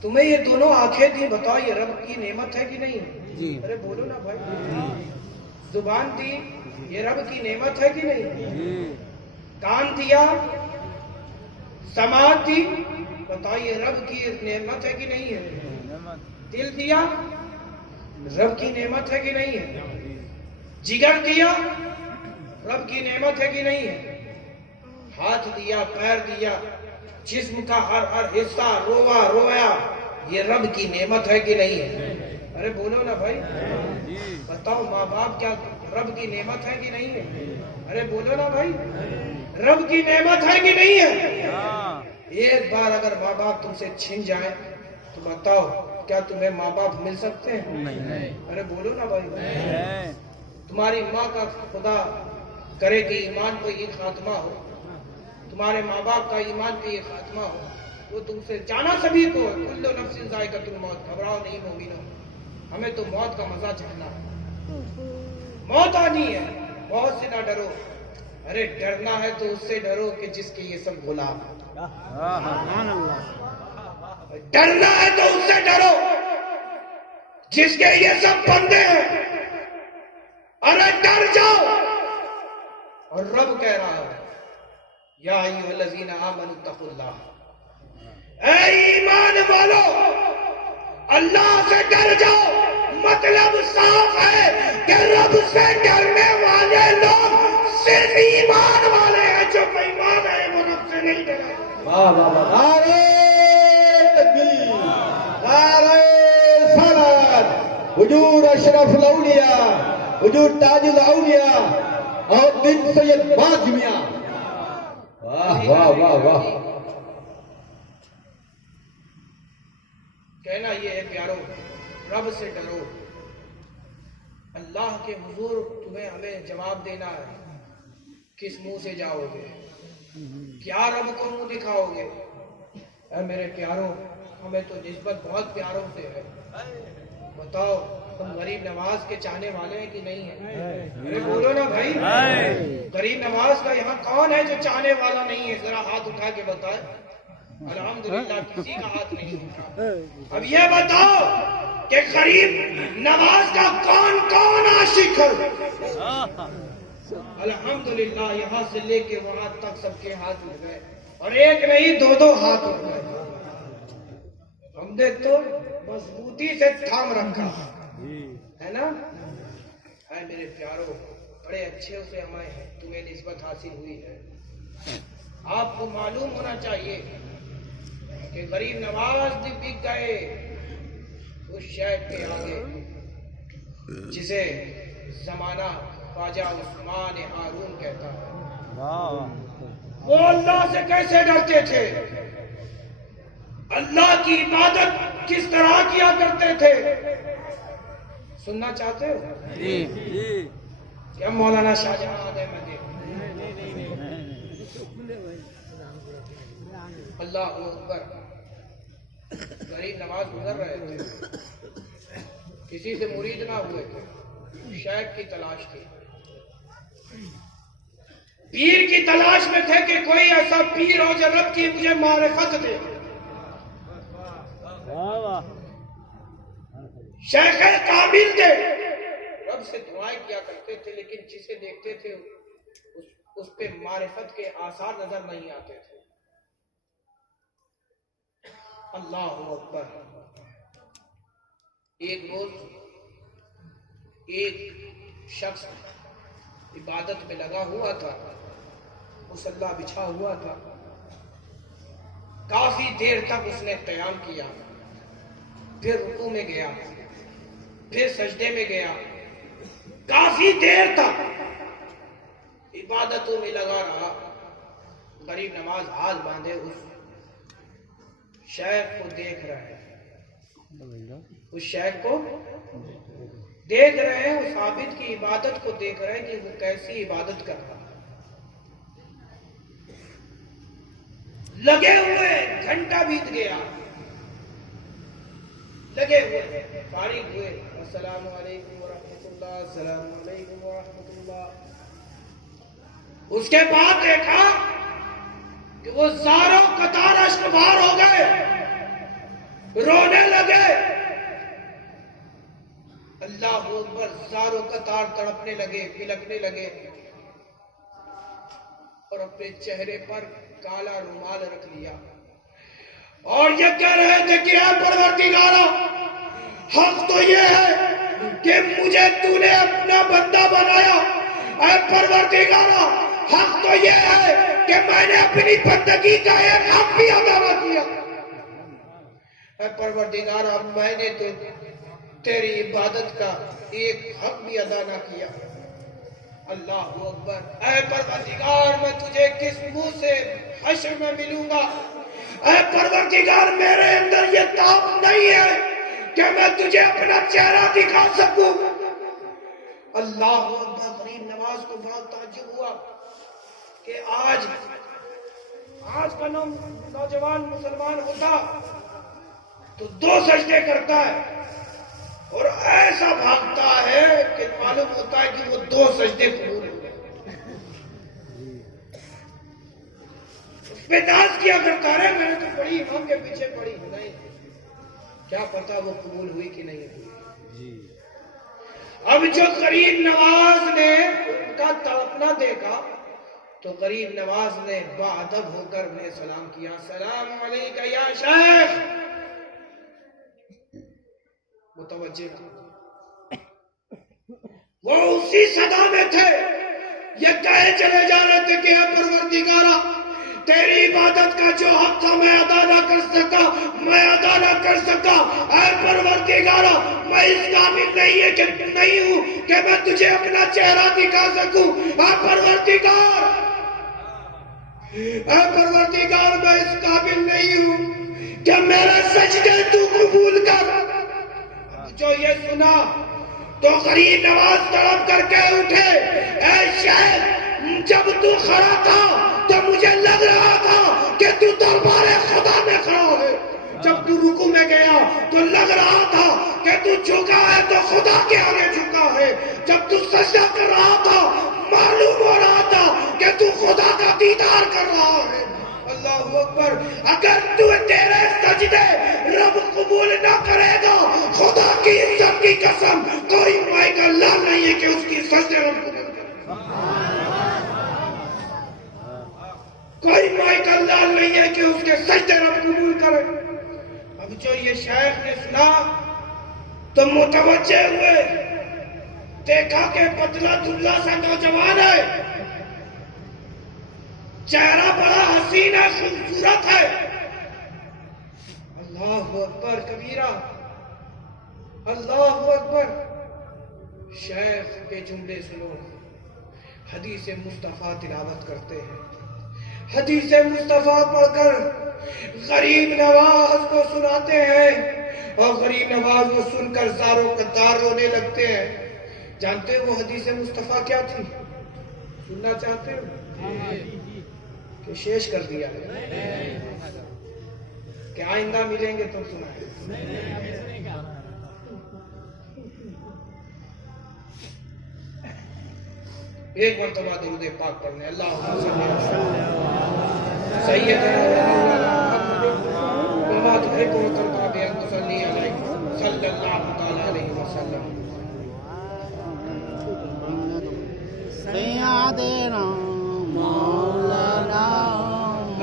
تمہیں یہ دونوں آنکھیں دی، بتاؤ یہ رب کی نعمت ہے کہ نہیں ہے؟ ارے بولو نا بھائی. زبان دی، یہ رب کی نعمت ہے کہ نہیں؟ کان دیا، سماعت دی، بتاؤ یہ رب کی نعمت ہے کہ نہیں ہے؟ دل دیا، رب کی نعمت ہے کہ نہیں ہے؟ جگر دیا، رب کی نعمت ہے کہ نہیں ہے؟ ہاتھ دیا، پیر دیا، جسم کا ہر حصہ رویا، یہ رب کی نعمت ہے کہ نہیں ہے؟ ارے بولو نا بھائی. بتاؤ ماں باپ کیا رب کی نعمت ہے کہ نہیں ہے؟ ارے بولو نا بھائی، رب کی نعمت ہے کہ نہیں ہے؟ ایک بار اگر ماں باپ تم سے چھن جائے تو بتاؤ کیا تمہیں ماں باپ مل سکتے ہیں؟ ارے بولو نا بھائی. تمہاری ماں کا خدا کرے کہ ایمان پہ یہ خاتمہ ہو، تمہارے ماں باپ کا ایمان پہ یہ خاتمہ ہو، وہ تم سے جانا سبھی کو ہے. کل نفس ذائقۃ الموت، گھبراؤ نہیں مومنو، ہمیں تو موت کا مزہ چکھنا ہے. موت آنی ہے، موت سے نہ ڈرو. ارے ڈرنا ہے تو اس سے ڈرو کہ جس کے یہ سب غلام. ڈرنا ہے تو اس سے ڈرو جس کے یہ سب بندے ہیں. ارے ڈر جاؤ. اور رب کہہ رہا ہے یا ایھا الذین آمنوا اتقوا اللہ، اے ایمان والو اللہ سے ڈر جاؤ. مطلب صاف ہے کہ رب سے ڈرنے والے لوگ صرف ایمان والے ہیں. جو ایمان ہے وہ رب سے نہیں ڈرے. واہ واہ واہ. نعرہ تکبیر، نعرہ رسالت، حضور اشرف الاولیاء، حضور تاج الاولیاء اور بن سید باز میاں. واہ واہ واہ واہ. کہنا یہ ہے پیارو، رب سے ڈرو. اللہ کے حضور تمہیں ہمیں جواب دینا ہے. کس منہ سے جاؤ گے؟ کیا رب کو منہ دکھاؤ گے؟ اے میرے پیاروں، ہمیں تو نسبت بہت پیاروں سے ہے. بتاؤ تم غریب نواز کے چاہنے والے ہیں کہ نہیں ہیں؟ ارے بولو نا بھائی، غریب نواز کا یہاں کون ہے جو چاہنے والا نہیں ہے؟ ذرا ہاتھ اٹھا کے بتائے. الحمدللہ کسی کا ہاتھ نہیں اٹھا. اب یہ بتاؤ کہ غریب نواز کا کون کون عاشق ہے؟ الحمدللہ یہاں سے لے کے وہاں تک سب کے ہاتھ اٹھ گئے، اور ایک نہیں دو ہاتھ اٹھ گئے. ہم نے تو مضبوطی سے تھام رکھا ہے نا. اے میرے پیاروں، بڑے اچھے سے ہمیں تمہیں نسبت حاصل ہوئی ہے. آپ کو معلوم ہونا چاہیے کہ غریب نواز بھی بک گئے اس شہر کے آگے جسے زمانہ خواجہ عثمان ہارون کہتا ہے. وہ اللہ سے کیسے ڈرتے تھے، اللہ کی عبادت کس طرح کیا کرتے تھے. سننا چاہتے ہو؟ کیا مولانا شاہجہاں احمد اللہ اکبر. غریب نواز گزر رہے تھے، کسی سے مرید نہ ہوئے تھے، شیخ کی تلاش تھی، پیر کی تلاش میں تھے کہ کوئی ایسا پیر ہو جو رب کی مجھے معرفت دے. شیخ کامل تھے، رب سے دعائیں کیا کرتے تھے، لیکن جسے دیکھتے تھے اس پہ معرفت کے آثار نظر نہیں آتے تھے. اللہ اکبر. ایک روز ایک شخص عبادت میں لگا ہوا تھا، مصلی بچھا ہوا تھا. کافی دیر تک اس نے قیام کیا، پھر رکوع میں گیا، پھر سجدے میں گیا. کافی دیر تک عبادتوں میں لگا رہا. غریب نواز ہاتھ باندھے اس شیخ کو دیکھ رہے ہیں، اس شیخ کو دیکھ رہے ہیں، اس عابد کی عبادت کو دیکھ رہے ہیں کہ وہ کیسی عبادت کر رہا ہے. لگے ہوئے گھنٹہ بیت گیا، لگے ہوئے فارغ ہوئے. السلام علیکم ورحمۃ اللہ، السلام علیکم ورحمۃ اللہ. اس کے بعد دیکھا کہ وہ زاروں قطار اشک بار ہو گئے. رونے لگے. اللہ اکبر. زاروں قطار تڑپنے لگے, پلکنے لگے اور اپنے چہرے پر کالا رومال رکھ لیا اور یہ کہہ رہے تھے کہ اے پروردگارا, حق تو یہ ہے کہ مجھے تو نے اپنا بندہ بنایا. اے پروردگارا, حق تو یہ ہے کہ میں نے اپنی بندگی کا ایک حق بھی ادا نہ کیا. اے پروردگارا, میں نے تو تیری عبادت کا ایک حق بھی ادا نہ کیا. اللہ اکبر. اے پروردگار, میں تجھے کس منہ سے حشر میں ملوں گا؟ اے پروردگار, میرے اندر یہ طاقت نہیں ہے کہ میں تجھے اپنا چہرہ دکھا سکوں. اللہ اکبر. غریب نواز کو بڑا تعجب ہوا کہ آج کا نوجوان مسلمان ہوتا تو 2 سجدے کرتا ہے اور ایسا بھاگتا ہے کہ معلوم ہوتا ہے کہ وہ 2 سجدے قبول ہو گئے. اس پہ ناز کیا کرتا ہے, میں نے تو پڑھی, امام کے پیچھے پڑھی نہیں, کیا پتا وہ قبول ہوئی کہ نہیں ہوئی. اب جو غریب نواز نے ان کا تڑپنا دیکھا تو غریب نواز نے باادب ہو کر انہیں سلام کیا. السلام علیکم یا شیخ. متوجہ تھا, وہ اسی صدا میں تھے. یہ کہے چلے جا رہے تھے کہ اے پروردگارا, تیری عبادت کا جو حق تھا میں ادا نہ کر سکا. اے پروردگارا, میں اس قابل نہیں ہوں کہ میں تجھے اپنا چہرہ دکھا سکوں. اے پروردگار, میں اس قابل نہیں ہوں کہ میرا سجدے تو قبول کر. جو یہ سنا تو غریب نواز تڑپ کر کے اٹھے. اے شیخ, جب تو کھڑا تھا تو مجھے لگ رہا تھا کہ تو دربار خدا میں کھڑا ہے. جب تو رکوع میں گیا تو لگ رہا تھا کہ تو جھکا ہے تو خدا کے آگے جھکا ہے. جب تو سجدہ کر رہا تھا معلوم ہو رہا تھا کہ تو خدا کا دیدار کر رہا ہے. اللہ اکبر. اگر تو تیرے سجدے رب قبول نہ کرے گا, خدا کی عزت کی قسم, کوئی مائی کا لال نہیں ہے کہ اس کی سجدے رب قبول کرے. کوئی مائی کا لال نہیں ہے کہ اس کے سجدے رب قبول کرے. اب جو یہ شیخ نے سنا تو متوجہ ہوئے, دیکھا کہ پتلا دبلا سا نوجوان ہے, چہرہ بڑا حسین ہے, خوبصورت ہے. اللہ اکبر کبیرہ. اللہ اکبر. شیخ کے جملے سنو, حدیث مصطفیٰ تلاوت کرتے ہیں. حدیث مصطفیٰ پڑھ کر غریب نواز کو سناتے ہیں اور غریب نواز کو سن کر زاروں قطار رونے لگتے ہیں. جانتے ہو وہ حدیث مصطفیٰ کیا تھی؟ سننا چاہتے ہو کہ شیش کر دیا کہ آئندہ ملیں گے تو سنائیں. ایک مرتبہ درود پاک پڑھنے. اللہ سیدنا وما تحب وترضى بأن تصلي عليه صلى الله تعالى عليه وسلم. سیدنا مولانا.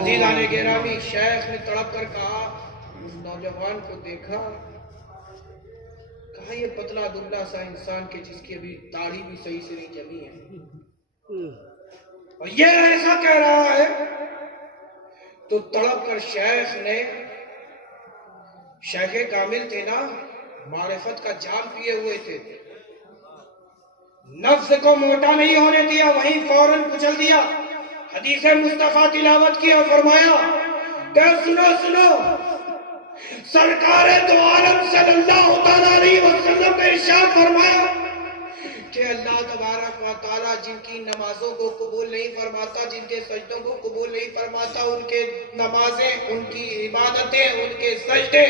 عزیزان گرامی, شیخ نے تڑپ کر کہا, اس نوجوان کو دیکھا, کہا یہ پتلا دبلا سا انسان کے جس کی ابھی داڑھی بھی صحیح سے نہیں جمی ہے اور یہ ایسا کہہ رہا ہے. تو تڑپ کر شیخ نے, شیخ کامل تھے نا, معرفت کا جام پیے ہوئے تھے, نفس کو موٹا نہیں ہونے دیا, وہیں فوراً کچل دیا. حدیث مصطفیٰ تلاوت کی اور فرمایا کہ سنو, سرکار دو عالم صلی اللہ تعالیٰ علیہ وسلم نے ارشاد فرمایا کہ اللہ تبارک و تعالیٰ جن کی نمازوں کو قبول نہیں فرماتا, جن کے سجدوں کو قبول نہیں فرماتا, ان کے نمازیں, ان کی عبادتیں, ان کے سجدے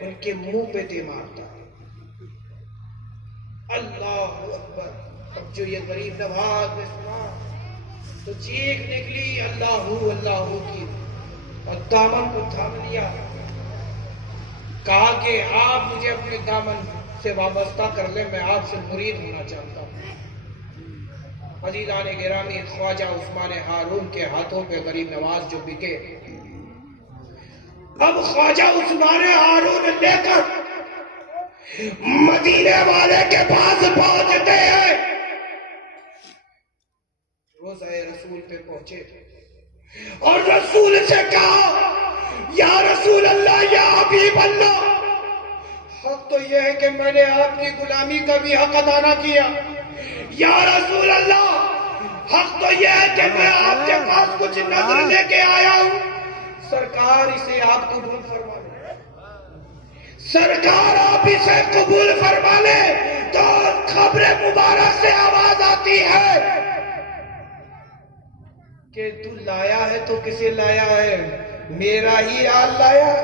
ان کے منہ پہ دے مارتا. اللہ اکبر. اب جو یہ غریب نواز نے سنا تو چیخ نکلی اللہ کی اور دامن کو تھام لیا. کہا کہ آپ مجھے اپنے دامن سے وابستہ کر لیں، میں آپ سے مرید ہونا چاہتا ہوں۔ عزیزان گرامی، خواجہ عثمان ہارون کے ہاتھوں پہ غریب نواز جو بکے، اب خواجہ عثمان ہارون لے کر مدینے والے کے پاس پہنچتے ہیں۔ روضہ رسول پہ پہنچے اور رسول سے کہا، یا رسول اللہ، یا حبیب اللہ، حق تو یہ ہے کہ میں نے آپ کی غلامی کا بھی حق ادا نہ کیا۔ یا رسول اللہ، حق تو یہ ہے کہ میں آپ کے پاس کچھ نظر لے کے آیا ہوں، سرکار اسے آپ قبول فرما لیں، سرکار آپ اسے قبول فرما لیں۔ تو قبر مبارک سے آواز آتی ہے کہ تو لایا ہے تو کسے لایا ہے؟ میرا ہی آل لایا ہے۔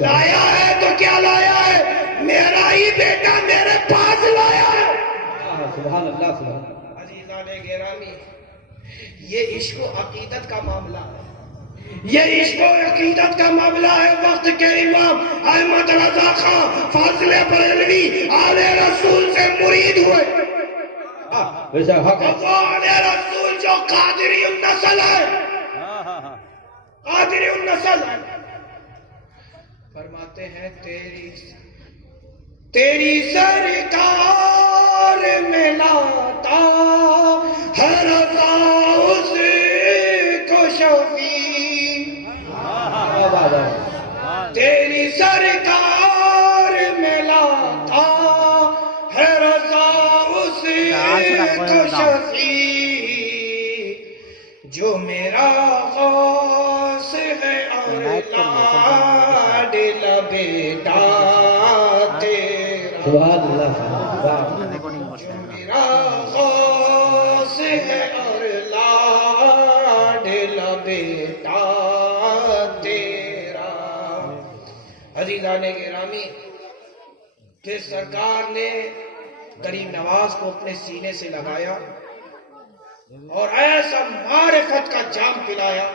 لایا ہے تو کیا لایا ہے؟ میرا ہی بیٹا میرے پاس لایا ہے۔ سبحان اللہ سبحان اللہ۔ عزیزان گرامی، یہ عشق و عقیدت کا معاملہ ہے، یہ عشق و عقیدت کا معاملہ ہے۔ وقت کے امام احمد رضا خان فاضل بریلوی آل رسول سے مرید ہوئے، بے شک حق ہے۔ وہ آل رسول جو قادری النسل ہے، قادری النسل ہے، فرماتے ہیں تیری سرکار میں لاتا ہے رضا اس کو شفیع، تیری سرکار میں لاتا ہے رضا اس کو شفیع، جو میرا غوث ہے اور لاڈلا بیٹا تیرا، سبحان اللہ سبحان اللہ۔ جو میرا غوث ہے اور لاڈلا بیٹا تیرا۔ عزیزان گرامی، کہ سرکار نے غریب نواز کو اپنے سینے سے لگایا اور ایسا معرفت کا جام پلایا،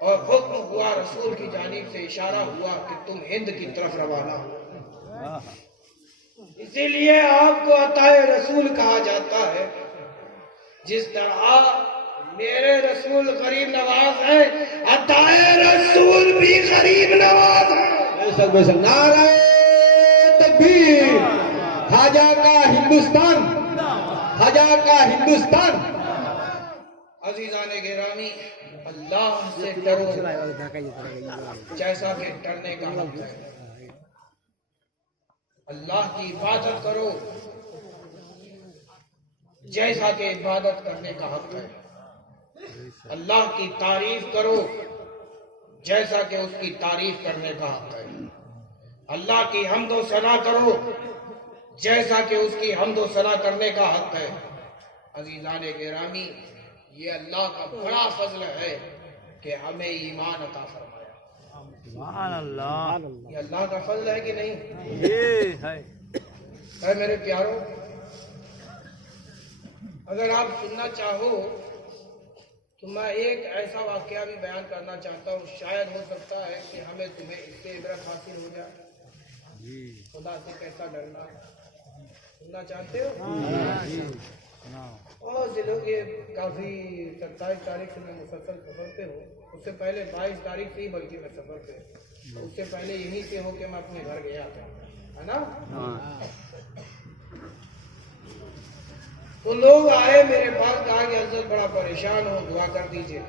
اور حکم ہوا رسول کی جانب سے، اشارہ ہوا کہ تم ہند کی طرف روانہ ہو۔ اسی لیے آپ کو عطائے رسول کہا جاتا ہے۔ جس طرح میرے رسول غریب نواز ہیں، عطائے رسول بھی غریب نواز ہیں۔ بے شک بے شک۔ نعرہ تکبیر، خواجہ کا ہندوستان، خواجہ کا ہندوستان۔ عزیزان گرامی، اللہ سے ڈرو جیسا کہ ڈرنے کا حق ہے، اللہ کی عبادت کرو جیسا کہ عبادت کرنے کا حق ہے، اللہ کی تعریف کرو جیسا کہ اس کی تعریف کرنے کا حق ہے، اللہ کی حمد و ثنا کرو جیسا کہ اس کی حمد و ثنا کرنے کا حق ہے۔ عزیزان گرامی، یہ اللہ کا بڑا فضل ہے کہ ہمیں ایمان عطا فرمایا۔ سبحان اللہ۔ یہ اللہ کا فضل ہے کہ نہیں؟ یہ ہے اے میرے پیاروں، اگر آپ سننا چاہو تو میں ایک ایسا واقعہ بھی بیان کرنا چاہتا ہوں، شاید ہو سکتا ہے کہ ہمیں تمہیں اس سے عبرت حاصل ہو جائے۔ خدا سے کیسا ڈرنا، سننا چاہتے ہو؟ بہت سے لوگ یہ کافی 27 تاریخ سے میں مسلسل سفر پہ ہوں، اس سے پہلے 22 تاریخ سے ہی بلکہ میں سفر پہ ہوں، اس سے پہلے یہیں سے ہو کہ میں اپنے گھر گیا تھا، ہے نا؟ تو لوگ آئے میرے پاس، کہا کہ حضرت بڑا پریشان ہوں، دعا کر دیجئے۔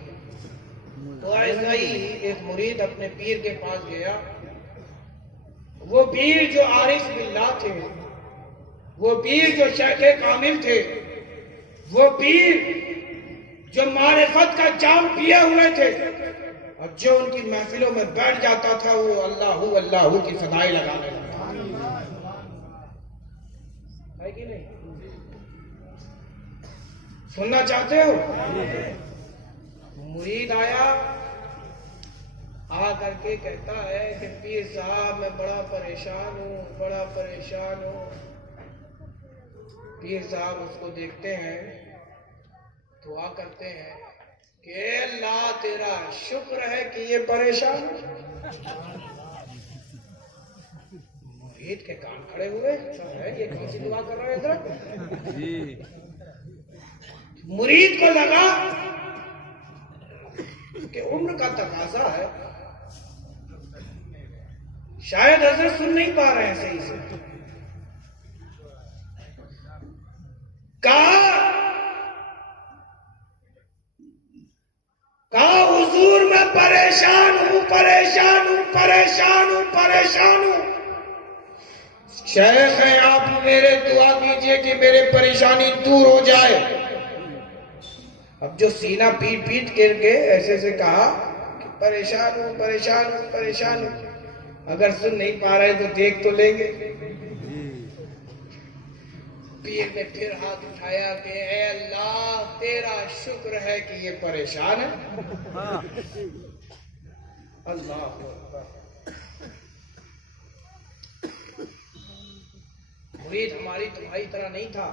تو ایسا ہی ایک مرید اپنے پیر کے پاس گیا، وہ پیر جو عارف باللہ تھے، وہ پیر جو شیخ کامل تھے، وہ پیر جو معرفت کا جام پیے ہوئے تھے، اور جو ان کی محفلوں میں بیٹھ جاتا تھا وہ اللہ اللہ کی صدائیں لگانے لگا، ہے کہ نہیں؟ سننا چاہتے ہو؟ مرید آیا، آ کر کے کہتا ہے کہ پیر صاحب میں بڑا پریشان ہوں، بڑا پریشان ہوں۔ پیر صاحب اس کو دیکھتے ہیں، دعا کرتے ہیں کہ اے اللہ تیرا شکر ہے کہ یہ پریشان ہے۔ مرید کے کان کھڑے ہوئے، یہ کون سی دعا کر رہے ہیں حضرت؟ جی مرید کو لگا کہ عمر کا تقاضا ہے، شاید حضرت سن نہیں پا رہے ہیں صحیح سے. کہا حضور میں پریشان ہوں پریشان ہوں پریشان ہوں پریشان ہوں. شیخ ہیں آپ میرے دعا کیجئے کہ میرے پریشانی دور ہو جائے. اب جو سینہ پیٹ پیٹ کر کے ایسے سے کہا کہ پریشان ہوں پریشان ہوں پریشان ہوں. اگر سن نہیں پا رہے تو دیکھ تو لیں گے. پیر نے پھر ہاتھ اٹھایا کہ اے اللہ تیرا شکر ہے کہ یہ پریشان ہے. اللہ اکبر. مرید ہماری تمہاری طرح نہیں تھا.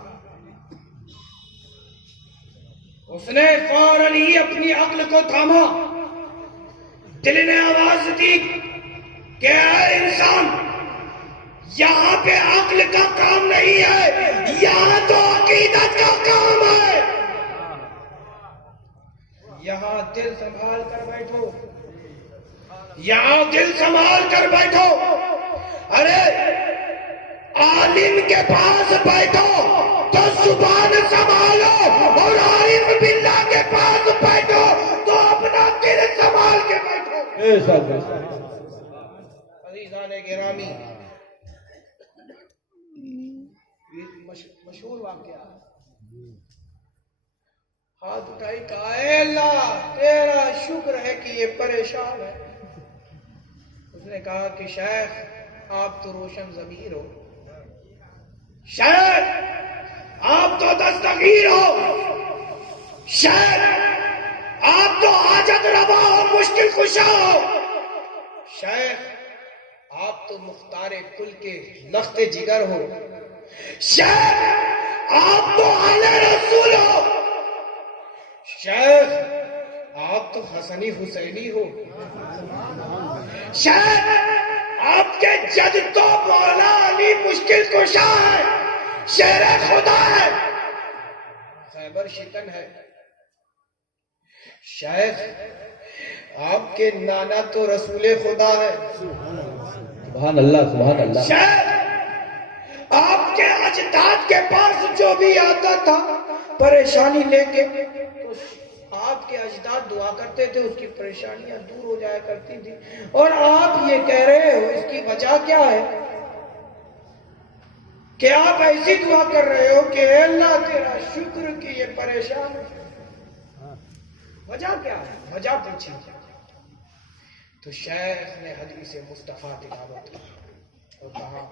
اس نے فوراً ہی اپنی عقل کو تھاما. دل نے آواز دی کہ اے انسان یہاں پہ عقل کا کام نہیں ہے، یہاں تو عقیدت کا کام ہے. یہاں دل سنبھال کر بیٹھو، یہاں دل سنبھال کر بیٹھو. ارے عالم کے پاس بیٹھو تو زبان سنبھالو، اور عارف باللہ کے پاس بیٹھو تو اپنا دل سنبھال کے بیٹھو. عزیزان گرامی، مشہور واقعہ. ہاتھ اٹھائی کہا اے اللہ تیرا شکر ہے کہ یہ پریشان ہے. اس نے کہا کہ شیخ آپ تو روشن ضمیر ہو، شیخ آپ تو دستگیر ہو، شیخ آپ تو حاجت روا ہو، مشکل کشا ہو، شیخ آپ تو مختار کل کے لخت جگر ہو، شیخ آپ تو آل رسول ہو، شیخ آپ تو حسنی حسینی ہو، شیخ آپ کے جد تو مولا علی مشکل کشا ہے، شیر خدا ہے، خیبر شکن ہے. شیخ آپ کے نانا تو رسول خدا ہے. سبحان اللہ سبحان اللہ. شیخ آپ کے اجداد کے پاس جو بھی آتا تھا پریشانی لے کے تو آپ کے اجداد دعا کرتے تھے، اس کی پریشانیاں دور ہو جایا کرتی تھی. اور آپ یہ کہہ رہے ہو اس کی وجہ کیا ہے کہ آپ ایسی دعا کر رہے ہو کہ اے اللہ تیرا شکر کہ یہ پریشان ہے. وجہ کیا ہے؟ وجہ پوچھی. تو شیخ نے حدیث مصطفیٰ تلاوت کی اور کہا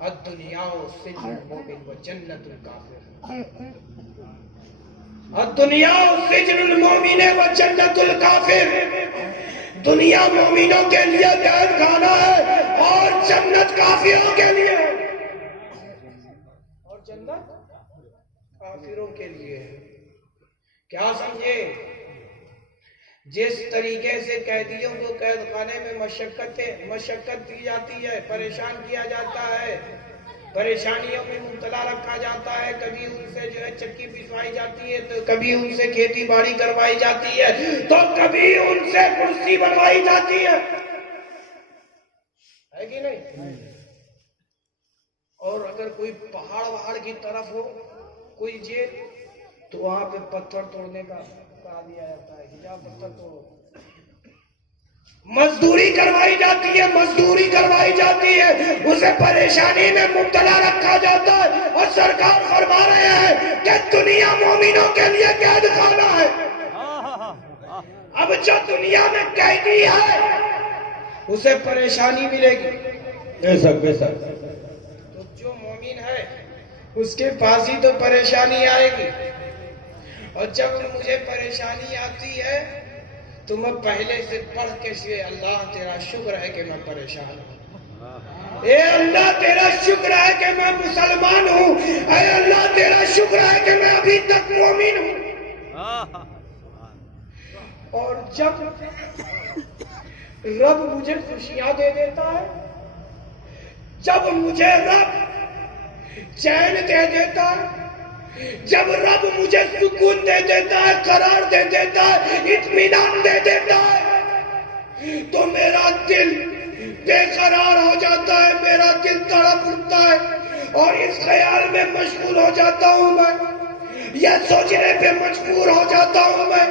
الدنیا سجن المؤمن و جنت الکافر. الدنیا سجن المؤمن و جنت الکافر. دنیا مومنوں کے لیے قید خانہ ہے اور جنت کافروں کے لیے ہے. اور جنت کافروں کے لیے ہے. کیا سمجھے؟ جس طریقے سے قیدیوں کو قید خانے میں مشقت دی جاتی ہے، پریشان کیا جاتا ہے، پریشانیوں میں مبتلا رکھا جاتا ہے، کبھی ان سے جو ہے چکی پسوائی جاتی ہے، تو کبھی ان سے کھیتی باڑی کروائی جاتی ہے، تو کبھی ان سے کرسی بنوائی جاتی ہے کہ نہیں؟ اور اگر کوئی پہاڑ وہاڑ کی طرف ہو کوئی جیل تو وہاں پہ پتھر توڑنے کا کہا دیا جاتا ہے کہ جہاں پتھر توڑو. مزدوری کروائی جاتی ہے، مزدوری کروائی جاتی ہے، اسے پریشانی میں مبتلا رکھا جاتا ہے. اور سرکار فرما رہے ہیں کہ دنیا مومنوں کے لیے قید خانہ ہے. اب جو دنیا میں قیدی ہے اسے پریشانی ملے گی. بے شک بے شک. تو جو مومن ہے اس کے پاس ہی تو پریشانی آئے گی. اور جب مجھے پریشانی آتی ہے تو میں پہلے سے پڑھ کے سے اللہ تیرا شکر ہے کہ میں پریشان ہوں، اے اللہ تیرا شکر ہے کہ میں مسلمان ہوں، اے اللہ تیرا شکر ہے کہ میں ابھی تک مومن ہوں. اور جب رب مجھے خوشیاں دے دیتا ہے، جب مجھے رب چین دے دیتا ہے، جب رب مجھے سکون دے دیتا ہے، قرار دے دیتا ہے، اطمینان دے دیتا ہے، تو میرا دل بے قرار ہو جاتا ہے، میرا دل تڑپ اٹھتا ہے اور اس خیال میں مشغول ہو جاتا ہوں میں، یہ سوچنے پہ مجبور ہو جاتا ہوں میں،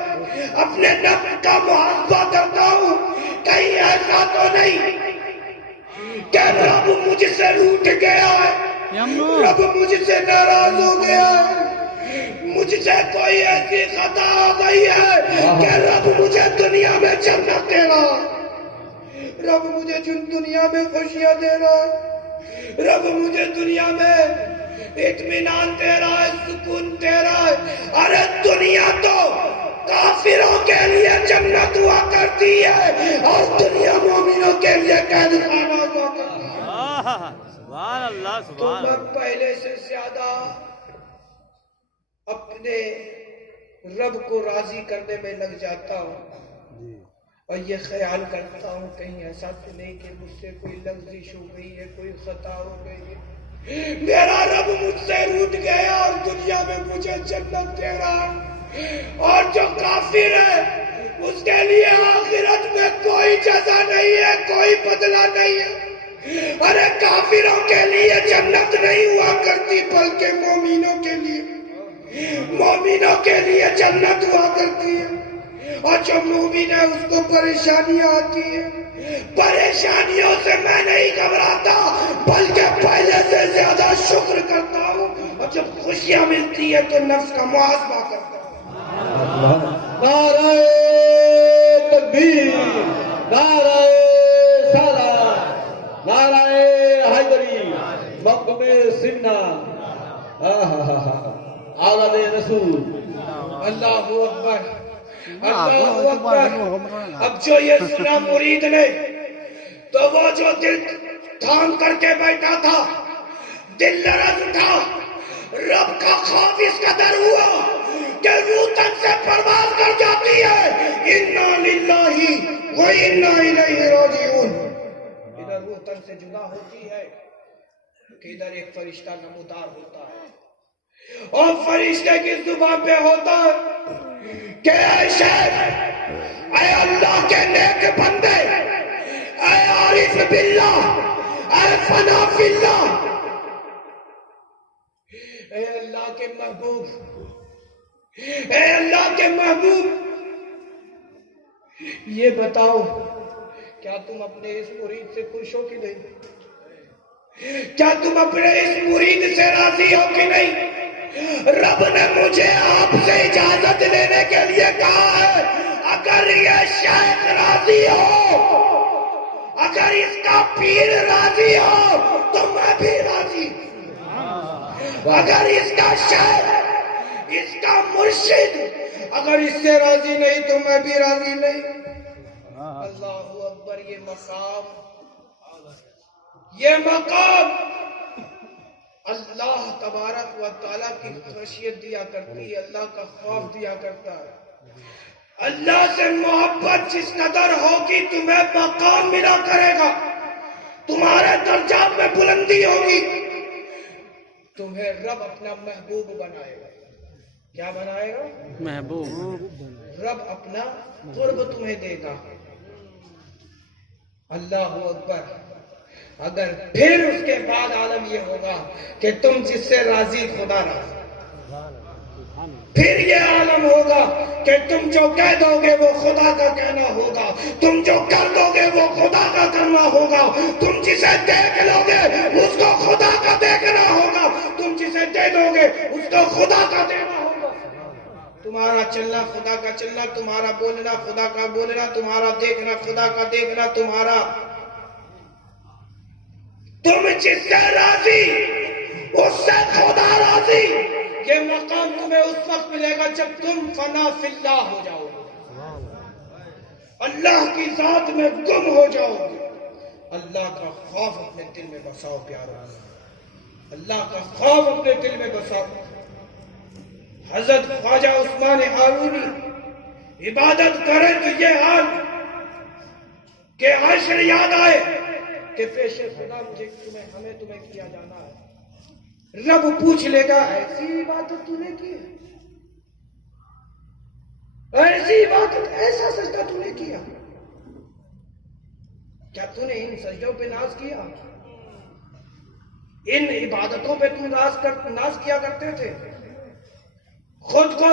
اپنے نفس کا محاسبہ کرتا ہوں، کہیں ایسا تو نہیں کہ رب مجھ سے روٹھ گیا ہے، رب مجھ سے ناراض ہو گیا ہے، مجھ سے کوئی ایسی خطا ہو گئی ہے کہ رب مجھے دنیا میں جنت دے رہا ہے، رب مجھے دنیا میں خوشیاں دے رہا ہے، رب مجھے دنیا میں اطمینان دے رہا ہے، سکون دے رہا ہے۔ ارے دنیا تو کافروں کے لیے جنت ہوا کرتی ہے اور دنیا مومنوں کے لیے قید خانہ ہوا کرتی ہے۔ سبحان اللہ تو سبحان میں اللہ۔ پہلے سے زیادہ اپنے رب کو راضی کرنے میں لگ جاتا ہوں اور یہ خیال کرتا ہوں کہیں ایسا تو نہیں کہ مجھ سے کوئی لغزش ہو گئی ہے، کوئی خطا ہو گئی ہے، میرا رب مجھ سے روٹھ گیا اور دنیا میں مجھے جنت دے رہا ہے، اور جو کافر ہے اس کے لیے آخرت میں کوئی جزا نہیں ہے، کوئی بدلہ نہیں ہے۔ ارے کافروں کے لیے جنت نہیں ہوا کرتی بلکہ مومنوں کے لیے جنت ہوا کرتی ہے، اور جو مومن ہے اس کو پریشانیاں آتی ہیں، پریشانیوں سے میں نہیں گھبراتا بلکہ پہلے سے زیادہ شکر کرتا ہوں، اور جب خوشیاں ملتی ہے تو نفس کا محاسبہ کرتا ہوں۔ نعرہ تکبیر، نعرہ سلام، نعرہ حیدری، مقدم سنہ، اولاد رسول۔ اللہ اکبر، اللہ اکبر۔ اب جو یہ سنا مرید نے تو وہ جو دل تھام کر کے بیٹھا تھا، دل لرز تھا، رب کا خوف اس قدر ہوا کہ روح تن سے پرواز کر جاتی ہے، انا للہ و انا الیہ راجعون۔ ادھر روح تن سے جدا ہوتی ہے کہ ادھر ایک فرشتہ نمودار ہوتا ہے، اور فرشتے کی زبان پہ ہوتا ہے کہ اے شیخ، اے اللہ کے نیک بندے، اے عارف باللہ، اے فنا فی اللہ، اے اللہ کے محبوب، اے اللہ کے محبوب، یہ بتاؤ کیا تم اپنے اس مرید سے خوش ہو کہ نہیں؟ کیا تم اپنے اس مرید سے راضی ہو کہ نہیں؟ رب نے مجھے آپ سے اجازت لینے کے لیے کہا ہے، اگر یہ شیخ راضی ہو، اگر اس کا پیر راضی ہو تو میں بھی راضی، اگر اس کا شیخ، اس کا مرشد اگر اس سے راضی نہیں تو میں بھی راضی نہیں۔ اللہ اکبر۔ یہ مقام اللہ تبارک و تعالیٰ کی خشیت دیا کرتی ہے، اللہ کا خوف دیا کرتا ہے۔ اللہ سے محبت جس قدر ہوگی تمہیں مقام ملا کرے گا، تمہارے درجات میں بلندی ہوگی، تمہیں رب اپنا محبوب بنائے گا۔ کیا بنائے گا؟ محبوب۔ رب اپنا قرب تمہیں دے گا۔ اللہ اکبر۔ اگر پھر اس کے بعد عالم یہ ہوگا کہ تم جس سے راضی خدا راضی، پھر یہ عالم ہوگا کہ تم جو کہہ دو گے وہ خدا کا کہنا ہوگا، تم جو کر دو گے وہ خدا کا کرنا ہوگا، تم جسے دیکھ لو گے اس کو خدا کا دیکھنا ہوگا، تم جسے دے دو گے اس کو خدا کا دینا ہوگا۔ تمہارا چلنا خدا کا چلنا، تمہارا بولنا خدا کا بولنا، تمہارا دیکھنا خدا کا دیکھنا، تمہارا تم جس سے راضی اس سے خدا راضی۔ یہ مقام تمہیں اس وقت ملے گا جب تم فنا فی اللہ ہو جاؤ گے، اللہ کی ذات میں گم ہو جاؤ گے۔ اللہ کا خوف اپنے دل میں بساؤ پیارو، اللہ کا خوف اپنے دل میں بساؤ۔ حضرت خواجہ عثمان ہارونی عبادت کرے تو یہ حال، کہ حشر یاد آئے کہ پیش خدا ہمیں تمہیں کیا جانا ہے، رب پوچھ لے گا ایسی عبادت تو نے کی، ایسی عبادت، ایسا سجدہ تو نے کیا، کیا تو نے ان سجدوں پہ ناز کیا؟ ان عبادتوں پہ تم ناز کیا کرتے تھے، خود کو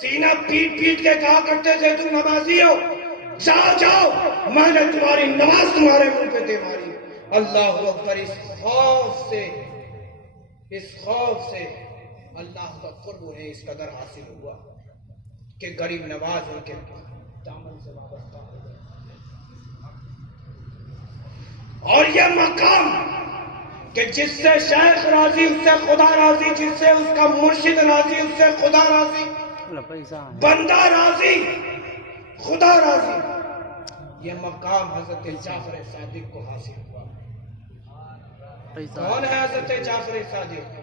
سینہ پیٹ پیٹ کے کہا کرتے تھے تم نمازی ہو، جاؤ جاؤ میں نے تمہاری نماز تمہارے منہ پہ دے ماری۔ اللہ اکبر، اس خوف سے اللہ کا قرب انہیں اس قدر حاصل ہوا کہ غریب نواز ان کے دامن سے وابستہ ہو گئے۔ اور یہ مقام کہ جس سے شیخ راضی اس سے خدا راضی، جس سے اس کا مرشد راضی اس سے خدا راضی، بندہ راضی خدا راضی، یہ مقام حضرت جعفر صادق کو حاصل ہوا۔ کون ہے حضرت جعفر صادق؟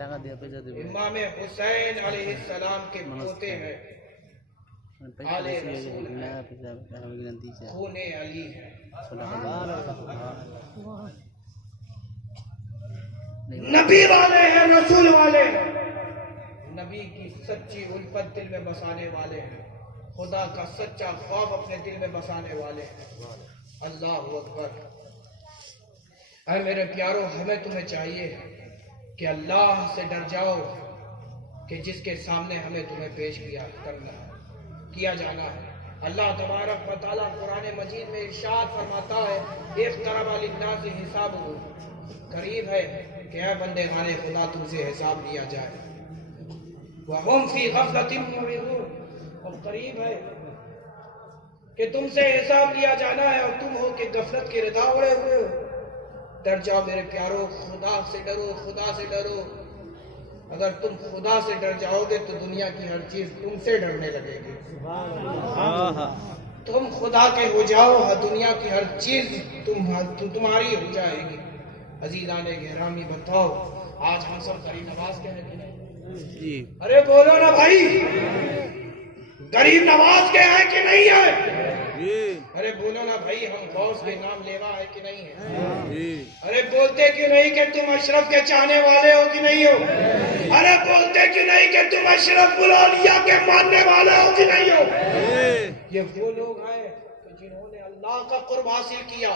امام حسین علیہ السلام کے پوتے ہیں، آل رسول ہیں، خون علی ہے، نبی والے ہیں، رسول والے ہیں، نبی کی سچی الفت دل میں بسانے والے ہیں، خدا کا سچا خوف اپنے دل میں بسانے والے ہیں۔ اللہ اکبر۔ اے میرے پیارو، ہمیں تمہیں چاہیے کہ اللہ سے ڈر جاؤ کہ جس کے سامنے ہمیں تمہیں پیش کیا جانا ہے۔ اللہ تبارک و تعالیٰ قرآن مجید میں ارشاد فرماتا ہے، اقترب للناس حسابہ، قریب ہے کہ اے بندے خانے خدا تم سے حساب لیا جائے، وَهُمْ فِي غَفْلَةٍ مُعْرِضُونَ، اور قریب ہے کہ تم سے حساب لیا جانا ہے اور تم ہو کہ غفلت کی رضا اڑے ہوئے ہو۔ ڈر جاؤ میرے پیارو، خدا سے ڈرو، خدا سے ڈرو۔ اگر تم خدا سے ڈر جاؤ گے تو دنیا کی ہر چیز تم سے ڈرنے لگے گی۔ تم خدا کے ہو جاؤ، دنیا کی ہر چیز تمہاری ہو جائے گی۔ عزیزان گرامی، بتاؤ آج ہم سب غریب نواز کے ہیں کہ نہیں؟ ارے بولو نا بھائی، غریب نواز کے ہیں کہ نہیں ہے؟ ارے بولو نا بھائی، ہم غوث کے نام لیوا ہے کہ نہیں ہے؟ ارے بولتے کیوں نہیں کہ تم اشرف کے چاہنے والے ہو کہ نہیں ہو؟ ارے بولتے کیوں نہیں کہ تم اشرف الاولیاء کے ماننے والے ہو کہ نہیں ہو؟ یہ وہ لوگ ہیں جنہوں نے اللہ کا قرب حاصل کیا،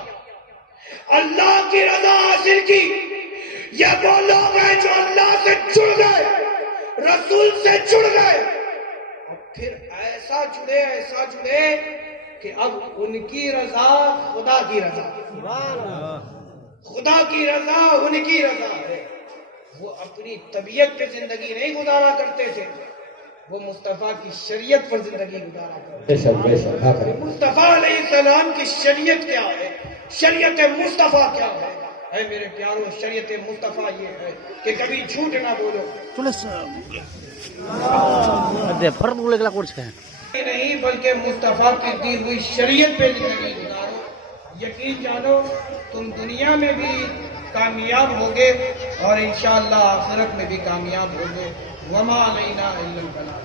اللہ کی رضا حاصل کی۔ یہ وہ لوگ ہیں جو اللہ سے جڑ گئے، رسول سے جڑ گئے، اور پھر ایسا جڑے کہ اب ان کی رضا خدا کی رضا، خدا کی رضا ان کی رضا ہے۔ وہ اپنی طبیعت پہ زندگی نہیں گزارا کرتے تھے، وہ مصطفیٰ کی شریعت پر زندگی گزارا کرتے تھے۔ مصطفیٰ علیہ السلام کی شریعت کیا ہے، شریعت مصطفیٰ کیا ہے؟ اے میرے پیارو، شریعت مصطفیٰ یہ ہے کہ کبھی جھوٹ نہ بولو، نہیں بلکہ مصطفیٰ کی دی ہوئی شریعت پہ زندگی گزارو۔ یقین جانو تم دنیا میں بھی کامیاب ہوگے اور انشاءاللہ آخرت میں بھی کامیاب ہوگے۔ وما علینا الا البلاغ۔